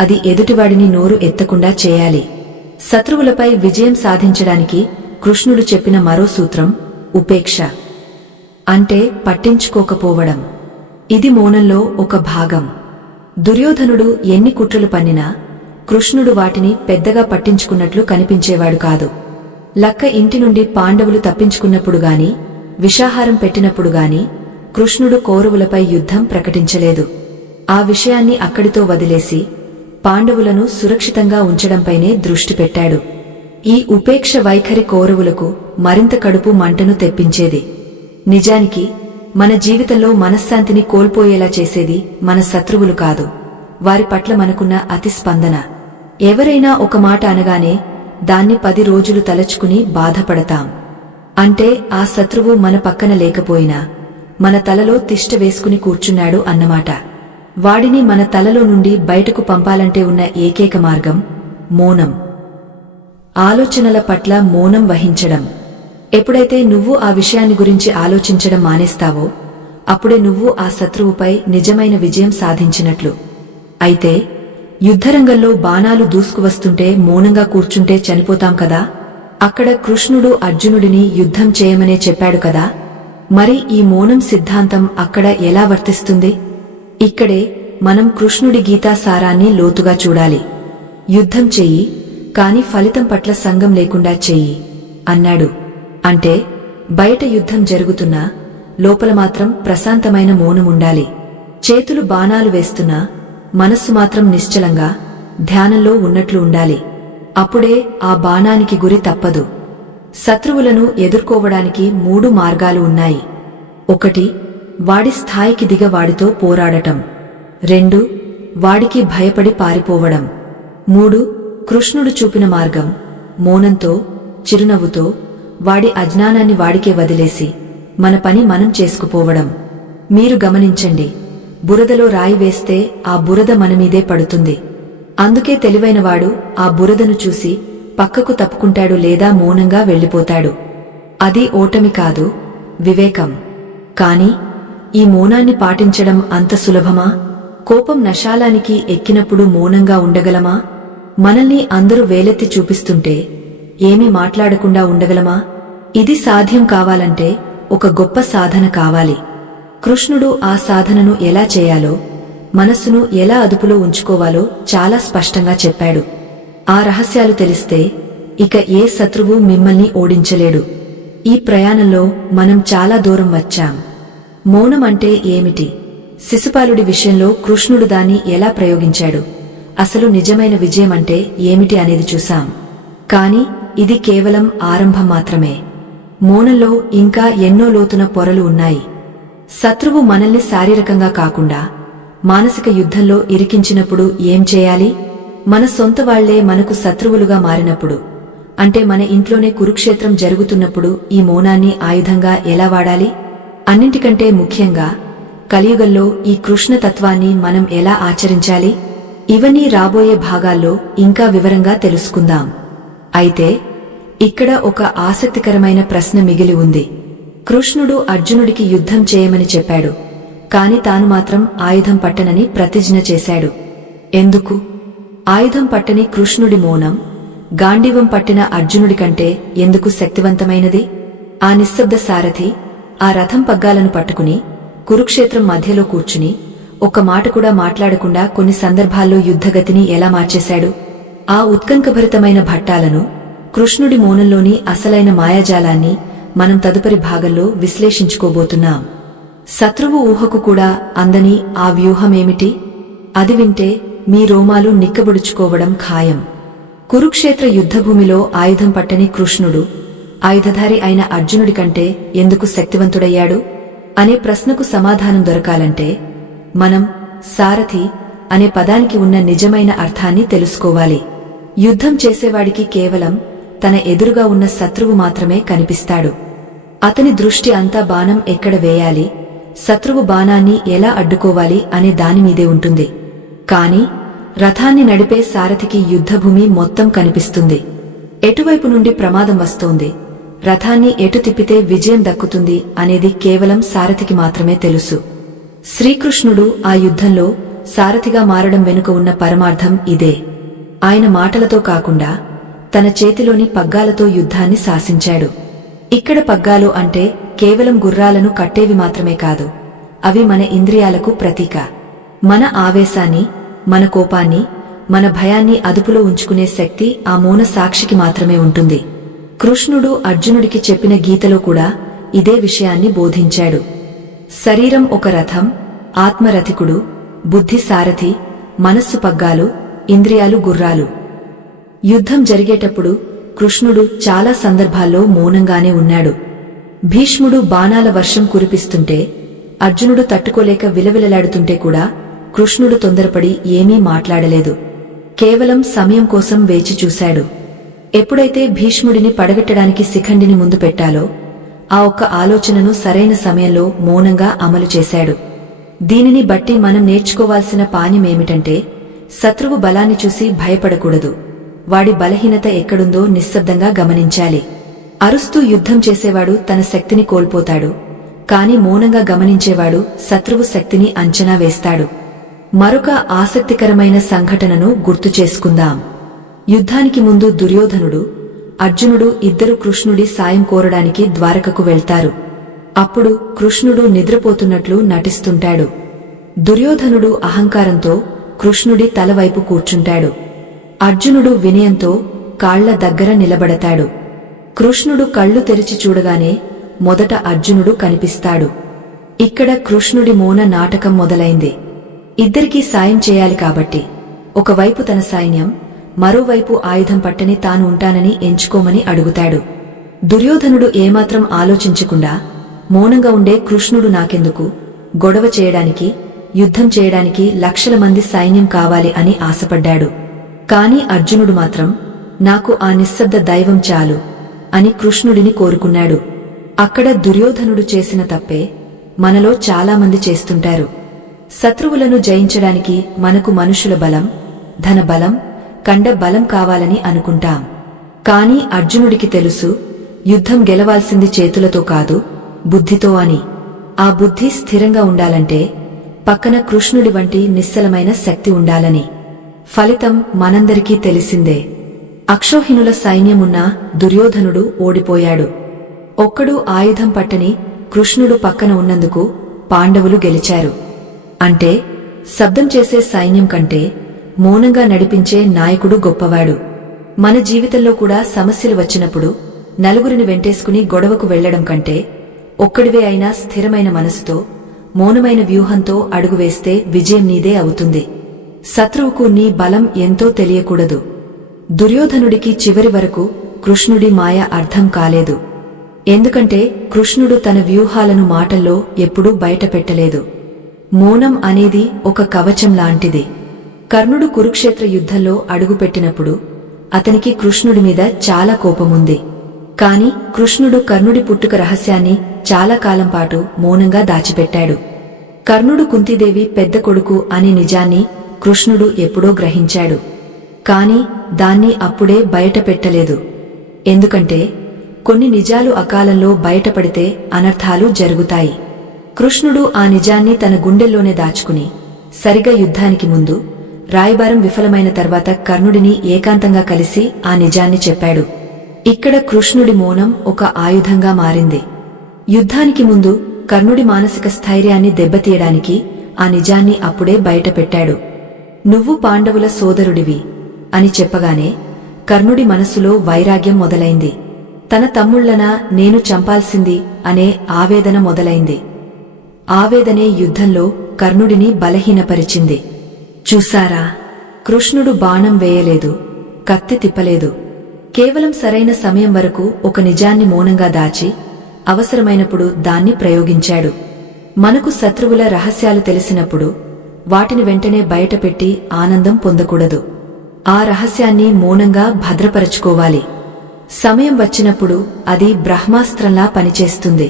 అది ఎదుటివాడిని నోరు ఎత్తకుండా చేయాలి. శత్రువులపై విజయం సాధించడానికి కృష్ణుడు చెప్పిన మరో సూత్రం ఉపేక్ష. అంటే పట్టించుకోకపోవడం. ఇది మౌనంలో ఒక భాగం. దుర్యోధనుడు ఎన్ని కుట్రలు పన్నినా కృష్ణుడు వాటిని పెద్దగా పట్టించుకున్నట్లు కనిపించేవాడు కాదు. లక్క ఇంటి నుండి పాండవులు తప్పించుకున్నప్పుడు గాని, విషాహారం పెట్టినప్పుడు గాని కృష్ణుడు కౌరవులపై యుద్ధం ప్రకటించలేదు. ఆ విషయాన్ని అక్కడితో వదిలేసి పాండవులను సురక్షితంగా ఉంచడంపైనే దృష్టి పెట్టాడు. ఈ ఉపేక్ష వైఖరి కౌరవులకు మరింత కడుపు మంటను తెప్పించేది. నిజానికి మన జీవితంలో మనశ్శాంతిని కోల్పోయేలా చేసేది మన శత్రువులు కాదు, వారి పట్ల మనకున్న అతిస్పందన. ఎవరైనా ఒక మాట అనగానే దాన్ని 10 రోజులు తలచుకుని బాధపడతాం. అంటే ఆ శత్రువు మన పక్కన లేకపోయినా మన తలలో తిష్ట వేసుకుని కూర్చున్నాడు అన్నమాట. వాడిని మన తలలో నుండి బయటకు పంపాలంటే ఉన్న ఏకైక మార్గం మౌనం. ఆలోచనల పట్ల మౌనం వహించడం. ఎప్పుడైతే నువ్వు ఆ విషయాన్ని గురించి ఆలోచించడం మానేస్తావో అప్పుడే నువ్వు ఆ శత్రువుపై నిజమైన విజయం సాధించినట్లు. అయితే యుద్ధరంగంలో బాణాలు దూసుకువస్తుంటే మౌనంగా కూర్చుంటే చనిపోతాం కదా. అక్కడ కృష్ణుడు అర్జునుడిని యుద్ధం చేయమనే చెప్పాడు కదా. మరి ఈ మౌనం సిద్ధాంతం అక్కడ ఎలా వర్తిస్తుంది? ఇక్కడే మనం కృష్ణుడి గీతా సారాన్ని లోతుగా చూడాలి. యుద్ధం చెయ్యి, కాని ఫలితం పట్ల సంగం లేకుండా చెయ్యి అన్నాడు. అంటే బయట యుద్ధం జరుగుతున్నా లోపల మాత్రం ప్రశాంతమైన మౌనం ఉండాలి. చేతులు బాణాలు వేస్తున్నా మనస్సు మాత్రం నిశ్చలంగా ధ్యానంలో ఉన్నట్లు ఉండాలి. అప్పుడే ఆ బాణానికి గురి తప్పదు. శత్రువులను ఎదుర్కోవడానికి 3 మార్గాలు ఉన్నాయి. 1 వాడి స్థాయికి దిగ వాడితో పోరాడటం. 2 వాడికి భయపడి పారిపోవడం. 3 కృష్ణుడు చూపిన మార్గం మౌనంతో, చిరునవ్వుతో వాడి అజ్ఞానాన్ని వాడికే వదిలేసి మన పని మనం చేసుకుపోవడం. మీరు గమనించండి, బురదలో రాయి వేస్తే ఆ బురద మనమీదే పడుతుంది. అందుకే తెలివైనవాడు ఆ బురదను చూసి పక్కకు తప్పుకుంటాడు లేదా మౌనంగా వెళ్లిపోతాడు. అది ఓటమి కాదు, వివేకం. కాని ఈ మౌనాన్ని పాటించడం అంత సులభమా? కోపం నశాలానికి ఎక్కినప్పుడు మౌనంగా ఉండగలమా? మనల్ని అందరూ వేలెత్తి చూపిస్తుంటే ఏమీ మాట్లాడకుండా ఉండగలమా? ఇది సాధ్యం కావాలంటే ఒక గొప్ప సాధన కావాలి. కృష్ణుడు ఆ సాధనను ఎలా చేయాలో, మనస్సును ఎలా అదుపులో ఉంచుకోవాలో చాలా స్పష్టంగా చెప్పాడు. ఆ రహస్యాలు తెలిస్తే ఇక ఏ శత్రువు మిమ్మల్ని ఓడించలేడు. ఈ ప్రయాణంలో మనం చాలా దూరం వచ్చాం. మౌనం అంటే ఏమిటి? శిశుపాలుడి విషయంలో కృష్ణుడు దాన్ని ఎలా ప్రయోగించాడు? అసలు నిజమైన విజయం అంటే ఏమిటి అనేది చూశాం. కాని ఇది కేవలం ఆరంభం మాత్రమే. మౌనంలో ఇంకా ఎన్నో లోతున పొరలు ఉన్నాయి. శత్రువు మనల్ని శారీరకంగా కాకుండా మానసిక యుద్ధంలో ఇరికించినప్పుడు ఏం చేయాలి? మన సొంత వాళ్లే మనకు శత్రువులుగా మారినప్పుడు, అంటే మన ఇంట్లోనే కురుక్షేత్రం జరుగుతున్నప్పుడు ఈ మౌనాన్ని ఆయుధంగా ఎలా వాడాలి? అన్నింటికంటే ముఖ్యంగా కలియుగంలో ఈ కృష్ణతత్వాన్ని మనం ఎలా ఆచరించాలి? ఇవన్నీ రాబోయే భాగాల్లో ఇంకా వివరంగా తెలుసుకుందాం. అయితే ఇక్కడ ఒక ఆసక్తికరమైన ప్రశ్న మిగిలి ఉంది. కృష్ణుడు అర్జునుడికి యుద్ధం చేయమని చెప్పాడు, కాని తాను మాత్రం ఆయుధం పట్టనని ప్రతిజ్ఞ చేశాడు. ఎందుకు? ఆయుధం పట్టని కృష్ణుడి మౌనం గాంధీవం పట్టిన అర్జునుడి కంటే ఎందుకు శక్తివంతమైనది? ఆ నిశ్శబ్ద సారథి ఆ రథం పగ్గాలను పట్టుకుని కురుక్షేత్రం మధ్యలో కూర్చుని ఒక్క మాట కూడా మాట్లాడకుండా కొన్ని సందర్భాల్లో యుద్ధగతిని ఎలా మార్చేశాడు? ఆ ఉత్కంఠభరితమైన భట్టాలను, కృష్ణుడి మౌనంలోని అసలైన మాయాజాలాన్ని మనం తదుపరి భాగంలో విశ్లేషించుకోబోతున్నాం. శత్రువు ఊహకు కూడా అందని ఆ వ్యూహమేమిటి? అది వింటే మీ రోమాలు నిక్కబుడుచుకోవడం ఖాయం. కురుక్షేత్ర యుద్ధభూమిలో ఆయుధం పట్టని కృష్ణుడు ఆయుధధారి అయిన అర్జునుడి కంటే ఎందుకు శక్తివంతుడయ్యాడు అనే ప్రశ్నకు సమాధానం దొరకాలంటే మనం సారథి అనే పదానికి ఉన్న నిజమైన అర్థాన్ని తెలుసుకోవాలి. యుద్ధం చేసేవాడికి కేవలం తన ఎదురుగా ఉన్న శత్రువు మాత్రమే కనిపిస్తాడు. అతని దృష్టి అంతా బాణం ఎక్కడ వేయాలి, శత్రువు బాణాన్ని ఎలా అడ్డుకోవాలి అనే దానిమీదే ఉంటుంది. కాని రథాన్ని నడిపే సారథికి యుద్ధభూమి మొత్తం కనిపిస్తుంది. ఎటువైపు నుండి ప్రమాదం వస్తోంది, రథాన్ని ఎటు తిప్పితే విజయం దక్కుతుంది అనేది కేవలం సారథికి మాత్రమే తెలుసు. శ్రీకృష్ణుడు ఆ యుద్ధంలో సారథిగా మారడం వెనుక ఉన్న పరమార్థం ఇదే. ఆయన మాటలతో కాకుండా తన చేతిలోని పగ్గాలతో యుద్ధాన్ని శాసించాడు. ఇక్కడ పగ్గాలు అంటే కేవలం గుర్రాలను కట్టేవి మాత్రమే కాదు, అవి మన ఇంద్రియాలకు ప్రతీక. మన ఆవేశాన్ని, మన కోపాన్ని, మన భయాన్ని అదుపులో ఉంచుకునే శక్తి ఆ మౌన సాక్షికి మాత్రమే ఉంటుంది. కృష్ణుడు అర్జునుడికి చెప్పిన గీతలో కూడా ఇదే విషయాన్ని బోధించాడు. శరీరం ఒక రథం, ఆత్మరథికుడు, బుద్ధి సారథి, మనస్సు పగ్గాలు, ఇంద్రియాలు గుర్రాలు. యుద్ధం జరిగేటప్పుడు కృష్ణుడు చాలా సందర్భాల్లో మౌనంగానే ఉన్నాడు. భీష్ముడు బాణాల వర్షం కురిపిస్తుంటే, అర్జునుడు తట్టుకోలేక విలవిలలాడుతుంటే కూడా కృష్ణుడు తొందరపడి ఏమీ మాట్లాడలేదు. కేవలం సమయం కోసం వేచి చూశాడు. ఎప్పుడైతే భీష్ముడిని పడగెట్టడానికి శిఖండిని ముందు పెట్టాలో ఆ ఒక్క ఆలోచనను సరైన సమయంలో మౌనంగా అమలు చేశాడు. దీనిని బట్టి మనం నేర్చుకోవాల్సిన పాఠమేమిటంటే, శత్రువు బలాన్ని చూసి భయపడకూడదు, వాడి బలహీనత ఎక్కడుందో నిశ్శబ్దంగా గమనించాలి. అరుస్తూ యుద్ధం చేసేవాడు తన శక్తిని కోల్పోతాడు, కాని మౌనంగా గమనించేవాడు శత్రువు శక్తిని అంచనా వేస్తాడు. మరొక ఆసక్తికరమైన సంఘటనను గుర్తు చేసుకుందాం. యుద్ధానికి ముందు దుర్యోధనుడు, అర్జునుడు ఇద్దరు కృష్ణుడి సాయం కోరడానికి ద్వారకకు వెళ్తారు. అప్పుడు కృష్ణుడు నిద్రపోతున్నట్లు నటిస్తుంటాడు. దుర్యోధనుడు అహంకారంతో కృష్ణుడి తలవైపు కూర్చుంటాడు. అర్జునుడు వినయంతో కాళ్ల దగ్గర నిలబడతాడు. కృష్ణుడు కళ్ళు తెరిచి చూడగానే మొదట అర్జునుడు కనిపిస్తాడు. ఇక్కడ కృష్ణుడి మౌన నాటకం మొదలైంది. ఇద్దరికీ సాయం చేయాలి కాబట్టి ఒకవైపు తన సైన్యం, మరోవైపు ఆయుధం పట్టని తాను ఉంటానని ఎంచుకోమని అడుగుతాడు. దుర్యోధనుడు ఏమాత్రం ఆలోచించకుండా మౌనంగా ఉండే కృష్ణుడు నాకెందుకు, గొడవ చేయడానికి, యుద్ధం చేయడానికి లక్షల మంది సైన్యం కావాలి అని ఆశపడ్డాడు. కాని అర్జునుడు మాత్రం నాకు ఆ నిశ్శబ్ద దైవం చాలు అని కృష్ణుడిని కోరుకున్నాడు. అక్కడ దుర్యోధనుడు చేసిన తప్పే మనలో చాలామంది చేస్తుంటారు. శత్రువులను జయించడానికి మనకు మనుషుల బలం, ధన బలం, కండ బలం కావాలని అనుకుంటాం. కాని అర్జునుడికి తెలుసు, యుద్ధం గెలవాల్సింది చేతులతో కాదు, బుద్ధితో అని. ఆ బుద్ధి స్థిరంగా ఉండాలంటే పక్కన కృష్ణుడి వంటి నిశ్చలమైన శక్తి ఉండాలని. ఫలితం మనందరికీ తెలిసిందే. అక్షోహిణుల సైన్యమున్నా దుర్యోధనుడు ఓడిపోయాడు. ఒక్కడు ఆయుధం పట్టని కృష్ణుడు పక్కన ఉన్నందుకు పాండవులు గెలిచారు. అంటే శబ్దం చేసే సైన్యం కంటే మౌనంగా నడిపించే నాయకుడు గొప్పవాడు. మన జీవితంలో కూడా సమస్యలు వచ్చినప్పుడు నలుగురిని వెంటేసుకుని గొడవకు వెళ్లడం కంటే ఒక్కడివే అయినా స్థిరమైన మనసుతో, మౌనమైన వ్యూహంతో అడుగువేస్తే విజయం నీదే అవుతుంది. శత్రువుకు నీ బలం ఎంతో తెలియకూడదు. దుర్యోధనుడికి చివరి వరకు కృష్ణుడి మాయ అర్థం కాలేదు. ఎందుకంటే కృష్ణుడు తన వ్యూహాలను మాటల్లో ఎప్పుడూ బయటపెట్టలేదు. మౌనం అనేది ఒక కవచం లాంటిది. కర్ణుడు కురుక్షేత్ర యుద్ధంలో అడుగుపెట్టినప్పుడు అతనికి కృష్ణుడి మీద చాలా కోపముంది. కాని కృష్ణుడు కర్ణుడి పుట్టుక రహస్యాన్ని చాలా కాలం పాటు మౌనంగా దాచిపెట్టాడు. కర్ణుడు కుంతీదేవి పెద్ద కొడుకు అనే నిజాన్ని కృష్ణుడు ఎప్పుడో గ్రహించాడు. కాని దాన్ని అప్పుడే బయటపెట్టలేదు. ఎందుకంటే కొన్ని నిజాలు అకాలంలో బయటపడితే అనర్థాలు జరుగుతాయి. కృష్ణుడు ఆ నిజాన్ని తన గుండెల్లోనే దాచుకుని సరిగా యుద్ధానికి ముందు, రాయబారం విఫలమైన తర్వాత కర్ణుడిని ఏకాంతంగా కలిసి ఆ నిజాన్ని చెప్పాడు. ఇక్కడ కృష్ణుడి మౌనం ఒక ఆయుధంగా మారింది. యుద్ధానికి ముందు కర్ణుడి మానసిక స్థైర్యాన్ని దెబ్బతీయడానికి ఆ నిజాన్ని అప్పుడే బయటపెట్టాడు. నువ్వు పాండవుల సోదరుడివి అని చెప్పగానే కర్ణుడి మనస్సులో వైరాగ్యం మొదలైంది. తన తమ్ముళ్లనా నేను చంపాల్సింది అనే ఆవేదన మొదలైంది. ఆవేదనే యుద్ధంలో కర్ణుడిని బలహీనపరిచింది. చూసారా, కృష్ణుడు బాణం వేయలేదు, కత్తి తిప్పలేదు. కేవలం సరైన సమయం వరకు ఒక నిజాన్ని మౌనంగా దాచి అవసరమైనప్పుడు దాన్ని ప్రయోగించాడు. మనకు శత్రువుల రహస్యాలు తెలిసినప్పుడు వాటిని వెంటనే బయటపెట్టి ఆనందం పొందకూడదు. ఆ రహస్యాన్ని మౌనంగా భద్రపరచుకోవాలి. సమయం వచ్చినప్పుడు అది బ్రహ్మాస్త్రంలా పనిచేస్తుంది.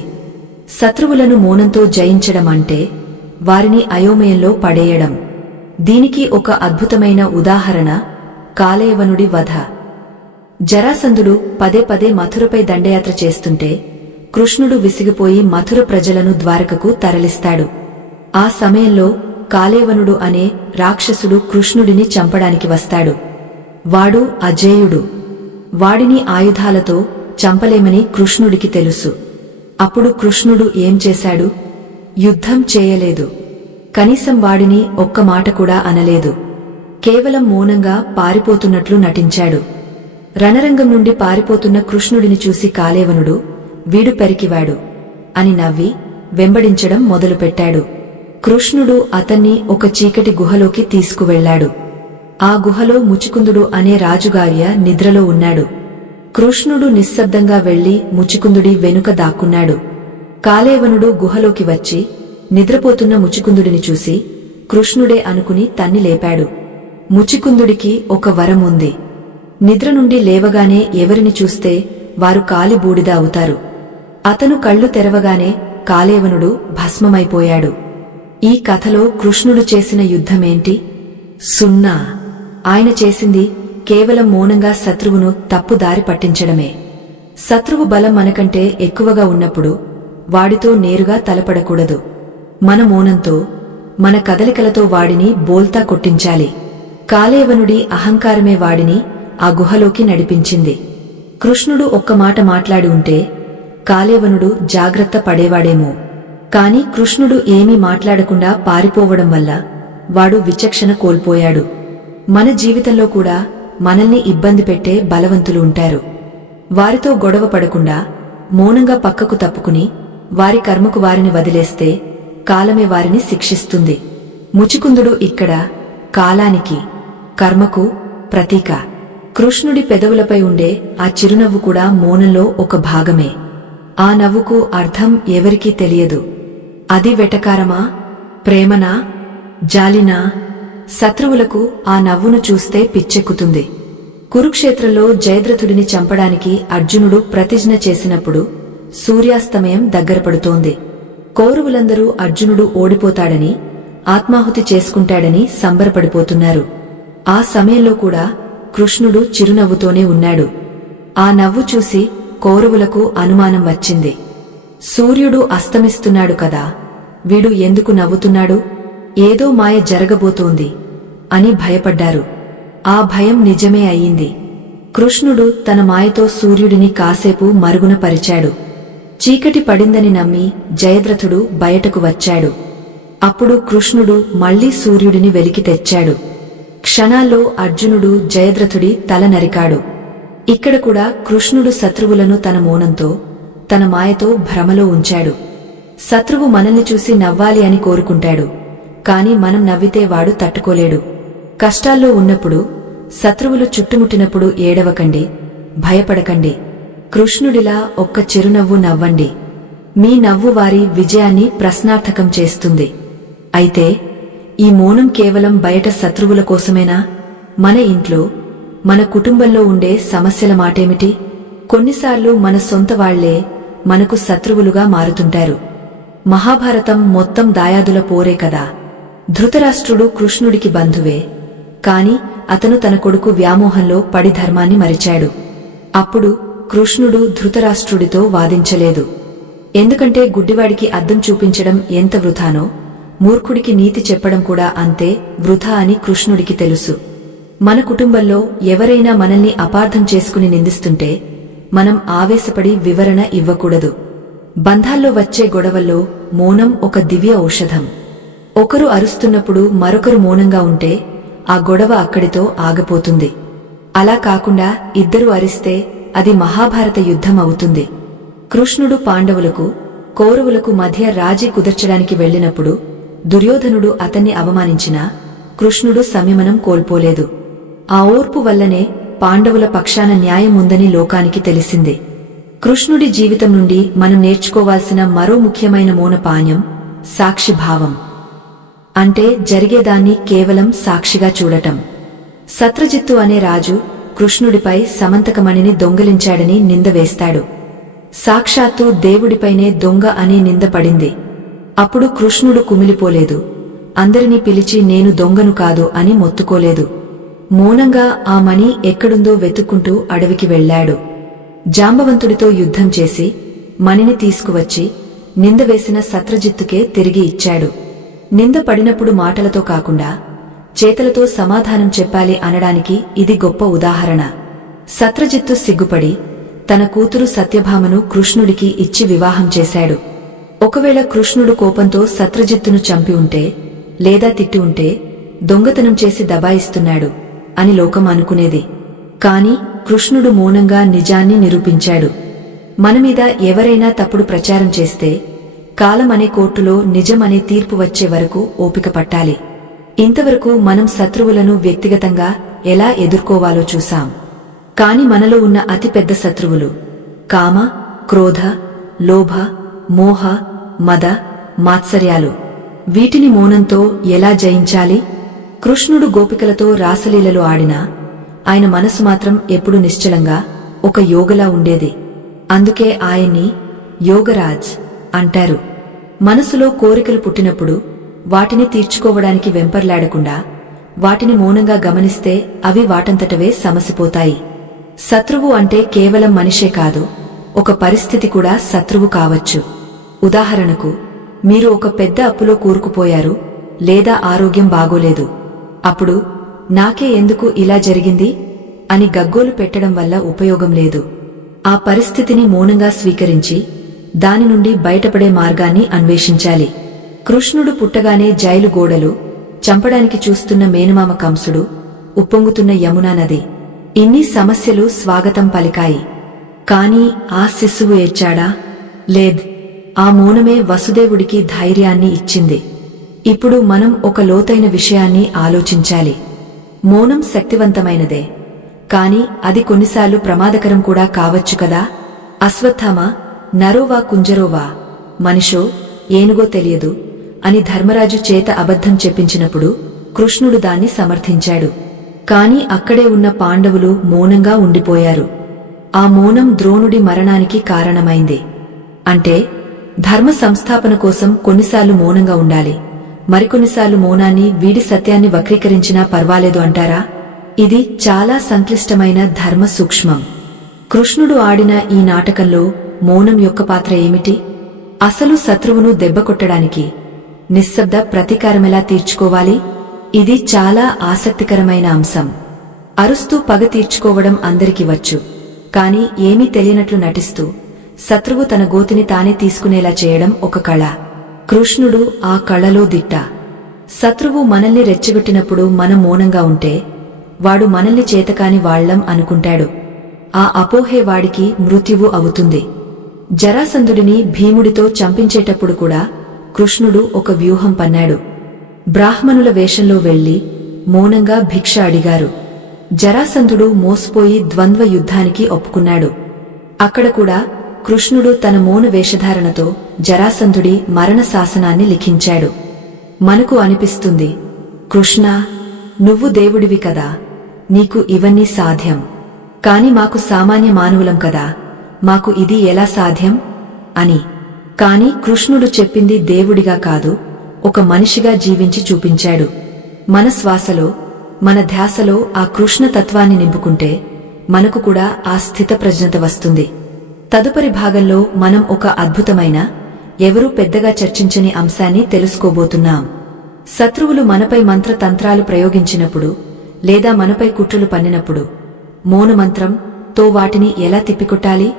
శత్రువులను మౌనంతో జయించడం అంటే వారిని అయోమయంలో పడేయడం. దీనికి ఒక అద్భుతమైన ఉదాహరణ కాలయవనుడి వధ. జరాసంధుడు పదే పదే మథురపై దండయాత్ర చేస్తుంటే కృష్ణుడు విసిగిపోయి మథుర ప్రజలను ద్వారకకు తరలిస్తాడు. ఆ సమయంలో కాలేవనుడు అనే రాక్షసుడు కృష్ణుడిని చంపడానికి వస్తాడు. వాడు అజేయుడు. వాడిని ఆయుధాలతో చంపలేమని కృష్ణుడికి తెలుసు. అప్పుడు కృష్ణుడు ఏం చేశాడు? యుద్ధం చేయలేదు. కనీసం వాడిని ఒక్క మాట కూడా అనలేదు. కేవలం మౌనంగా పారిపోతున్నట్లు నటించాడు. రణరంగం నుండి పారిపోతున్న కృష్ణుడిని చూసి కాలేవనుడు, వీడు పెరికివాడు అని నవ్వి వెంబడించడం మొదలుపెట్టాడు. కృష్ణుడు అతన్ని ఒక చీకటి గుహలోకి తీసుకువెళ్లాడు. ఆ గుహలో ముచికుందుడు అనే రాజుగార్య నిద్రలో ఉన్నాడు. కృష్ణుడు నిశ్శబ్దంగా వెళ్లి ముచికుందుడి వెనుక దాక్కున్నాడు. కాలేవనుడు గుహలోకి వచ్చి నిద్రపోతున్న ముచికుందుడిని చూసి కృష్ణుడే అనుకుని తన్ని లేపాడు. ముచికుందుడికి ఒక వరం ఉంది. నిద్ర నుండి లేవగానే ఎవరిని చూస్తే వారు కాలి బూడిద అవుతారు. అతను కళ్ళు తెరవగానే కాలేవనుడు భస్మమైపోయాడు. ఈ కథలో కృష్ణుడు చేసిన యుద్ధమేంటి? సున్నా. ఆయన చేసింది కేవలం మౌనంగా శత్రువును తప్పుదారి పట్టించడమే. శత్రువు బలం మనకంటే ఎక్కువగా ఉన్నప్పుడు వాడితో నేరుగా తలపడకూడదు. మన మౌనంతో, మన కదలికలతో వాడిని బోల్తా కొట్టించాలి. కాలేవనుడి అహంకారమే వాడిని ఆ గుహలోకి నడిపించింది. కృష్ణుడు ఒక్క మాట మాట్లాడి ఉంటే కాలేవనుడు జాగ్రత్త పడేవాడేమో. కాని కృష్ణుడు ఏమీ మాట్లాడకుండా పారిపోవడం వల్ల వాడు విచక్షణ కోల్పోయాడు. మన జీవితంలో కూడా మనల్ని ఇబ్బంది పెట్టే బలవంతులు ఉంటారు. వారితో గొడవ పడకుండా మౌనంగా పక్కకు తప్పుకుని వారి కర్మకు వారిని వదిలేస్తే కాలమే వారిని శిక్షిస్తుంది. ముచికుందుడు ఇక్కడ కాలానికి, కర్మకు ప్రతీక. కృష్ణుడి పెదవులపై ఉండే ఆ చిరునవ్వు కూడా మౌనంలో ఒక భాగమే. ఆ నవ్వుకు అర్థం ఎవరికీ తెలియదు. అది వెటకారమా, ప్రేమనా, జాలినా? శత్రువులకు ఆ నవ్వును చూస్తే పిచ్చెక్కుతుంది. కురుక్షేత్రంలో జయద్రథుడిని చంపడానికి అర్జునుడు ప్రతిజ్ఞ చేసినప్పుడు సూర్యాస్తమయం దగ్గరపడుతోంది. కౌరవులందరూ అర్జునుడు ఓడిపోతాడని, ఆత్మాహుతి చేసుకుంటాడని సంబరపడిపోతున్నారు. ఆ సమయంలో కూడా కృష్ణుడు చిరునవ్వుతోనే ఉన్నాడు. ఆ నవ్వు చూసి కౌరవులకు అనుమానం వచ్చింది. సూర్యుడు అస్తమిస్తున్నాడు కదా, వీడు ఎందుకు నవ్వుతున్నాడు? ఏదో మాయ జరగబోతోంది అని భయపడ్డారు. ఆ భయం నిజమే అయ్యింది. కృష్ణుడు తన మాయతో సూర్యుడిని కాసేపు మరుగున పరిచాడు. చీకటి పడిందని నమ్మి జయద్రథుడు బయటకు వచ్చాడు. అప్పుడు కృష్ణుడు మళ్లీ సూర్యుడిని వెలికి తెచ్చాడు. క్షణాల్లో అర్జునుడు జయద్రథుడి తల నరికాడు. ఇక్కడ కూడా కృష్ణుడు శత్రువులను తన మౌనంతో, తన మాయతో భ్రమలో ఉంచాడు. శత్రువు మనల్ని చూసి నవ్వాలి అని కోరుకుంటాడు. కాని మనం నవ్వితే వాడు తట్టుకోలేడు. కష్టాల్లో ఉన్నప్పుడు, శత్రువులు చుట్టుముట్టినప్పుడు ఏడవకండి, భయపడకండి. కృష్ణుడిలా ఒక్క చిరునవ్వు నవ్వండి. మీ నవ్వు వారి విజయాన్ని ప్రశ్నార్థకం చేస్తుంది. అయితే ఈ మౌనం కేవలం బయట శత్రువుల కోసమేనా? మన ఇంట్లో, మన కుటుంబంలో ఉండే సమస్యల మాటేమిటి? కొన్నిసార్లు మన సొంత వాళ్లే మనకు శత్రువులుగా మారుతుంటారు. మహాభారతం మొత్తం దాయాదుల పోరే కదా. ధృతరాష్ట్రుడు కృష్ణుడికి బంధువే, కాని అతను తన కొడుకు వ్యామోహంలో పడి ధర్మాన్ని మరిచాడు. అప్పుడు కృష్ణుడు ధృతరాష్ట్రుడితో వాదించలేదు. ఎందుకంటే గుడ్డివాడికి అద్దం చూపించడం ఎంత వృథానో, మూర్ఖుడికి నీతి చెప్పడం కూడా అంతే వృథా అని కృష్ణుడికి తెలుసు. మన కుటుంబంలో ఎవరైనా మనల్ని అపార్థం చేసుకుని నిందిస్తుంటే మనం ఆవేశపడి వివరణ ఇవ్వకూడదు. బంధాల్లో వచ్చే గొడవల్లో మౌనం ఒక దివ్య ఔషధం. ఒకరు అరుస్తున్నప్పుడు మరొకరు మౌనంగా ఉంటే ఆ గొడవ అక్కడితో ఆగిపోతుంది. అలా కాకుండా ఇద్దరు అరిస్తే అది మహాభారత యుద్ధం అవుతుంది. కృష్ణుడు పాండవులకు, కౌరవులకు మధ్య రాజీ కుదర్చడానికి వెళ్లినప్పుడు దుర్యోధనుడు అతన్ని అవమానించినా కృష్ణుడు సంయమనం కోల్పోలేదు. ఆ ఓర్పు వల్లనే పాండవుల పక్షాన న్యాయం ఉందని లోకానికి తెలిసింది. కృష్ణుడి జీవితం నుండి మనం నేర్చుకోవాల్సిన మరో ముఖ్యమైన మౌనపాణ్యం సాక్షిభావం. అంటే జరిగేదాన్ని కేవలం సాక్షిగా చూడటం. సత్రజిత్తు అనే రాజు కృష్ణుడిపై సమంతకమణిని దొంగిలించాడని నింద వేస్తాడు. సాక్షాత్తు దేవుడిపైనే దొంగ అనే నింద పడింది. అప్పుడు కృష్ణుడు కుమిలిపోలేదు. అందరినీ పిలిచి నేను దొంగను కాదు అని మొత్తుకోలేదు. మౌనంగా ఆ మణి ఎక్కడుందో వెతుక్కుంటూ అడవికి వెళ్లాడు. జాంబవంతుడితో యుద్ధం చేసి మణిని తీసుకువచ్చి నిందవేసిన సత్రజిత్తుకే తిరిగి ఇచ్చాడు. నింద పడినప్పుడు మాటలతో కాకుండా చేతలతో సమాధానం చెప్పాలి అనడానికి ఇది గొప్ప ఉదాహరణ. సత్రజిత్తు సిగ్గుపడి తన కూతురు సత్యభామను కృష్ణుడికి ఇచ్చి వివాహం చేశాడు. ఒకవేళ కృష్ణుడు కోపంతో సత్రజిత్తును చంపి ఉంటే లేదా తిట్టి ఉంటే దొంగతనం చేసి దబాయిస్తున్నాడు అని లోకం అనుకునేది. కాని కృష్ణుడు మౌనంగా నిజాన్ని నిరూపించాడు. మనమీద ఎవరైనా తప్పుడు ప్రచారం చేస్తే కాలం అనే కోర్టులో నిజం అనే తీర్పు వచ్చే వరకు ఓపిక పట్టాలి. ఇంతవరకు మనం శత్రువులను వ్యక్తిగతంగా ఎలా ఎదుర్కోవాలో చూశాం. కాని మనలో ఉన్న అతిపెద్ద శత్రువులు కామ, క్రోధ, లోభ, మోహ, మద, మాత్సర్యాలు. వీటిని మౌనంతో ఎలా జయించాలి? కృష్ణుడు గోపికలతో రాసలీలలో ఆడినా ఆయన మనసు మాత్రం ఎప్పుడు నిశ్చలంగా ఒక యోగలా ఉండేది. అందుకే ఆయన్ని యోగరాజ్ అంటారు. మనసులో కోరికలు పుట్టినప్పుడు వాటిని తీర్చుకోవడానికి వెంపర్లాడకుండా వాటిని మౌనంగా గమనిస్తే అవి వాటంతటవే సమసిపోతాయి. శత్రువు అంటే కేవలం మనిషే కాదు, ఒక పరిస్థితి కూడా శత్రువు కావచ్చు. ఉదాహరణకు, మీరు ఒక పెద్ద అప్పులో కూరుకుపోయారు లేదా ఆరోగ్యం బాగోలేదు. అప్పుడు నాకే ఎందుకు ఇలా జరిగింది అని గగ్గోలు పెట్టడం వల్ల ఉపయోగం లేదు. ఆ పరిస్థితిని మౌనంగా స్వీకరించి దాని నుండి బయటపడే మార్గాన్ని అన్వేషించాలి. కృష్ణుడు పుట్టగానే జైలు గోడలు, చంపడానికి చూస్తున్న మేనమామ కంసుడు, ఉప్పొంగుతున్న యమునా నది, ఇన్ని సమస్యలు స్వాగతం పలికాయి. కాని ఆ శిశువు ఏడ్చాడా? లేదు. ఆ మౌనమే వసుదేవుడికి ధైర్యాన్ని ఇచ్చింది. ఇప్పుడు మనం ఒక లోతైన విషయాన్ని ఆలోచించాలి. మౌనం శక్తివంతమైనదే, కాని అది కొన్నిసార్లు ప్రమాదకరం కూడా కావచ్చు కదా. అశ్వత్థామ నరోవా కుంజరోవా, మనిషో ఏనుగో తెలియదు అని ధర్మరాజు చేత అబద్ధం చెప్పించినప్పుడు కృష్ణుడు దాన్ని సమర్థించాడు. కాని అక్కడే ఉన్న పాండవులు మౌనంగా ఉండిపోయారు. ఆ మౌనం ద్రోణుడి మరణానికి కారణమైంది. అంటే ధర్మ సంస్థాపన కోసం కొన్నిసార్లు మౌనంగా ఉండాలి, మరికొన్నిసార్లు మౌనాన్ని వీడి సత్యాన్ని వక్రీకరించినా పర్వాలేదు అంటారా? ఇది చాలా సంక్లిష్టమైన ధర్మ సూక్ష్మం. కృష్ణుడు ఆడిన ఈ నాటకంలో మౌనం యొక్క పాత్ర ఏమిటి? అసలు శత్రువును దెబ్బకొట్టడానికి నిశ్శబ్ద ప్రతీకారమెలా తీర్చుకోవాలి? ఇది చాలా ఆసక్తికరమైన అంశం. అరుస్తూ పగ తీర్చుకోవడం అందరికీ వచ్చు, కాని ఏమీ తెలియనట్లు నటిస్తూ శత్రువు తన గోతిని తానే తీసుకునేలా చేయడం ఒక కళ. కృష్ణుడు ఆ కళలో దిట్ట. శత్రువు మనల్ని రెచ్చగొట్టినప్పుడు మనం మౌనంగా ఉంటే వాడు మనల్ని చేతకాని వాళ్లం అనుకుంటాడు. ఆ అపోహే వాడికి మృత్యువు అవుతుంది. జరాసంధుడిని భీముడితో చంపించేటప్పుడు కూడా కృష్ణుడు ఒక వ్యూహం పన్నాడు. బ్రాహ్మణుల వేషంలో వెళ్లి మౌనంగా భిక్ష అడిగారు. జరాసంధుడు మోసపోయి ద్వంద్వ యుద్ధానికి ఒప్పుకున్నాడు. అక్కడ కూడా కృష్ణుడు తన మౌన వేషధారణతో జరాసంధుడి మరణ శాసనాన్ని లిఖించాడు. మనకు అనిపిస్తుంది, కృష్ణా, నువ్వు దేవుడివి కదా, నీకు ఇవన్నీ సాధ్యం. కాని మాకు సామాన్య మానవులం కదా, మాకు ఇది ఎలా సాధ్యం అని. కాని కృష్ణుడు చెప్పింది దేవుడిగా కాదు, ఒక మనిషిగా జీవించి చూపించాడు. మన శ్వాసలో, మన ధ్యాసలో ఆ కృష్ణతత్వాన్ని నింపుకుంటే మనకు కూడా ఆ స్థితప్రజ్ఞత వస్తుంది. తదుపరి భాగంలో మనం ఒక అద్భుతమైన, ఎవరూ పెద్దగా చర్చించని అంశాన్ని తెలుసుకోబోతున్నాం. శత్రువులు మనపై మంత్రతంత్రాలు ప్రయోగించినప్పుడు లేదా మనపై కుట్రలు పన్నినప్పుడు మౌనమంత్రం తో వాటిని ఎలా తిప్పికొట్టాలి?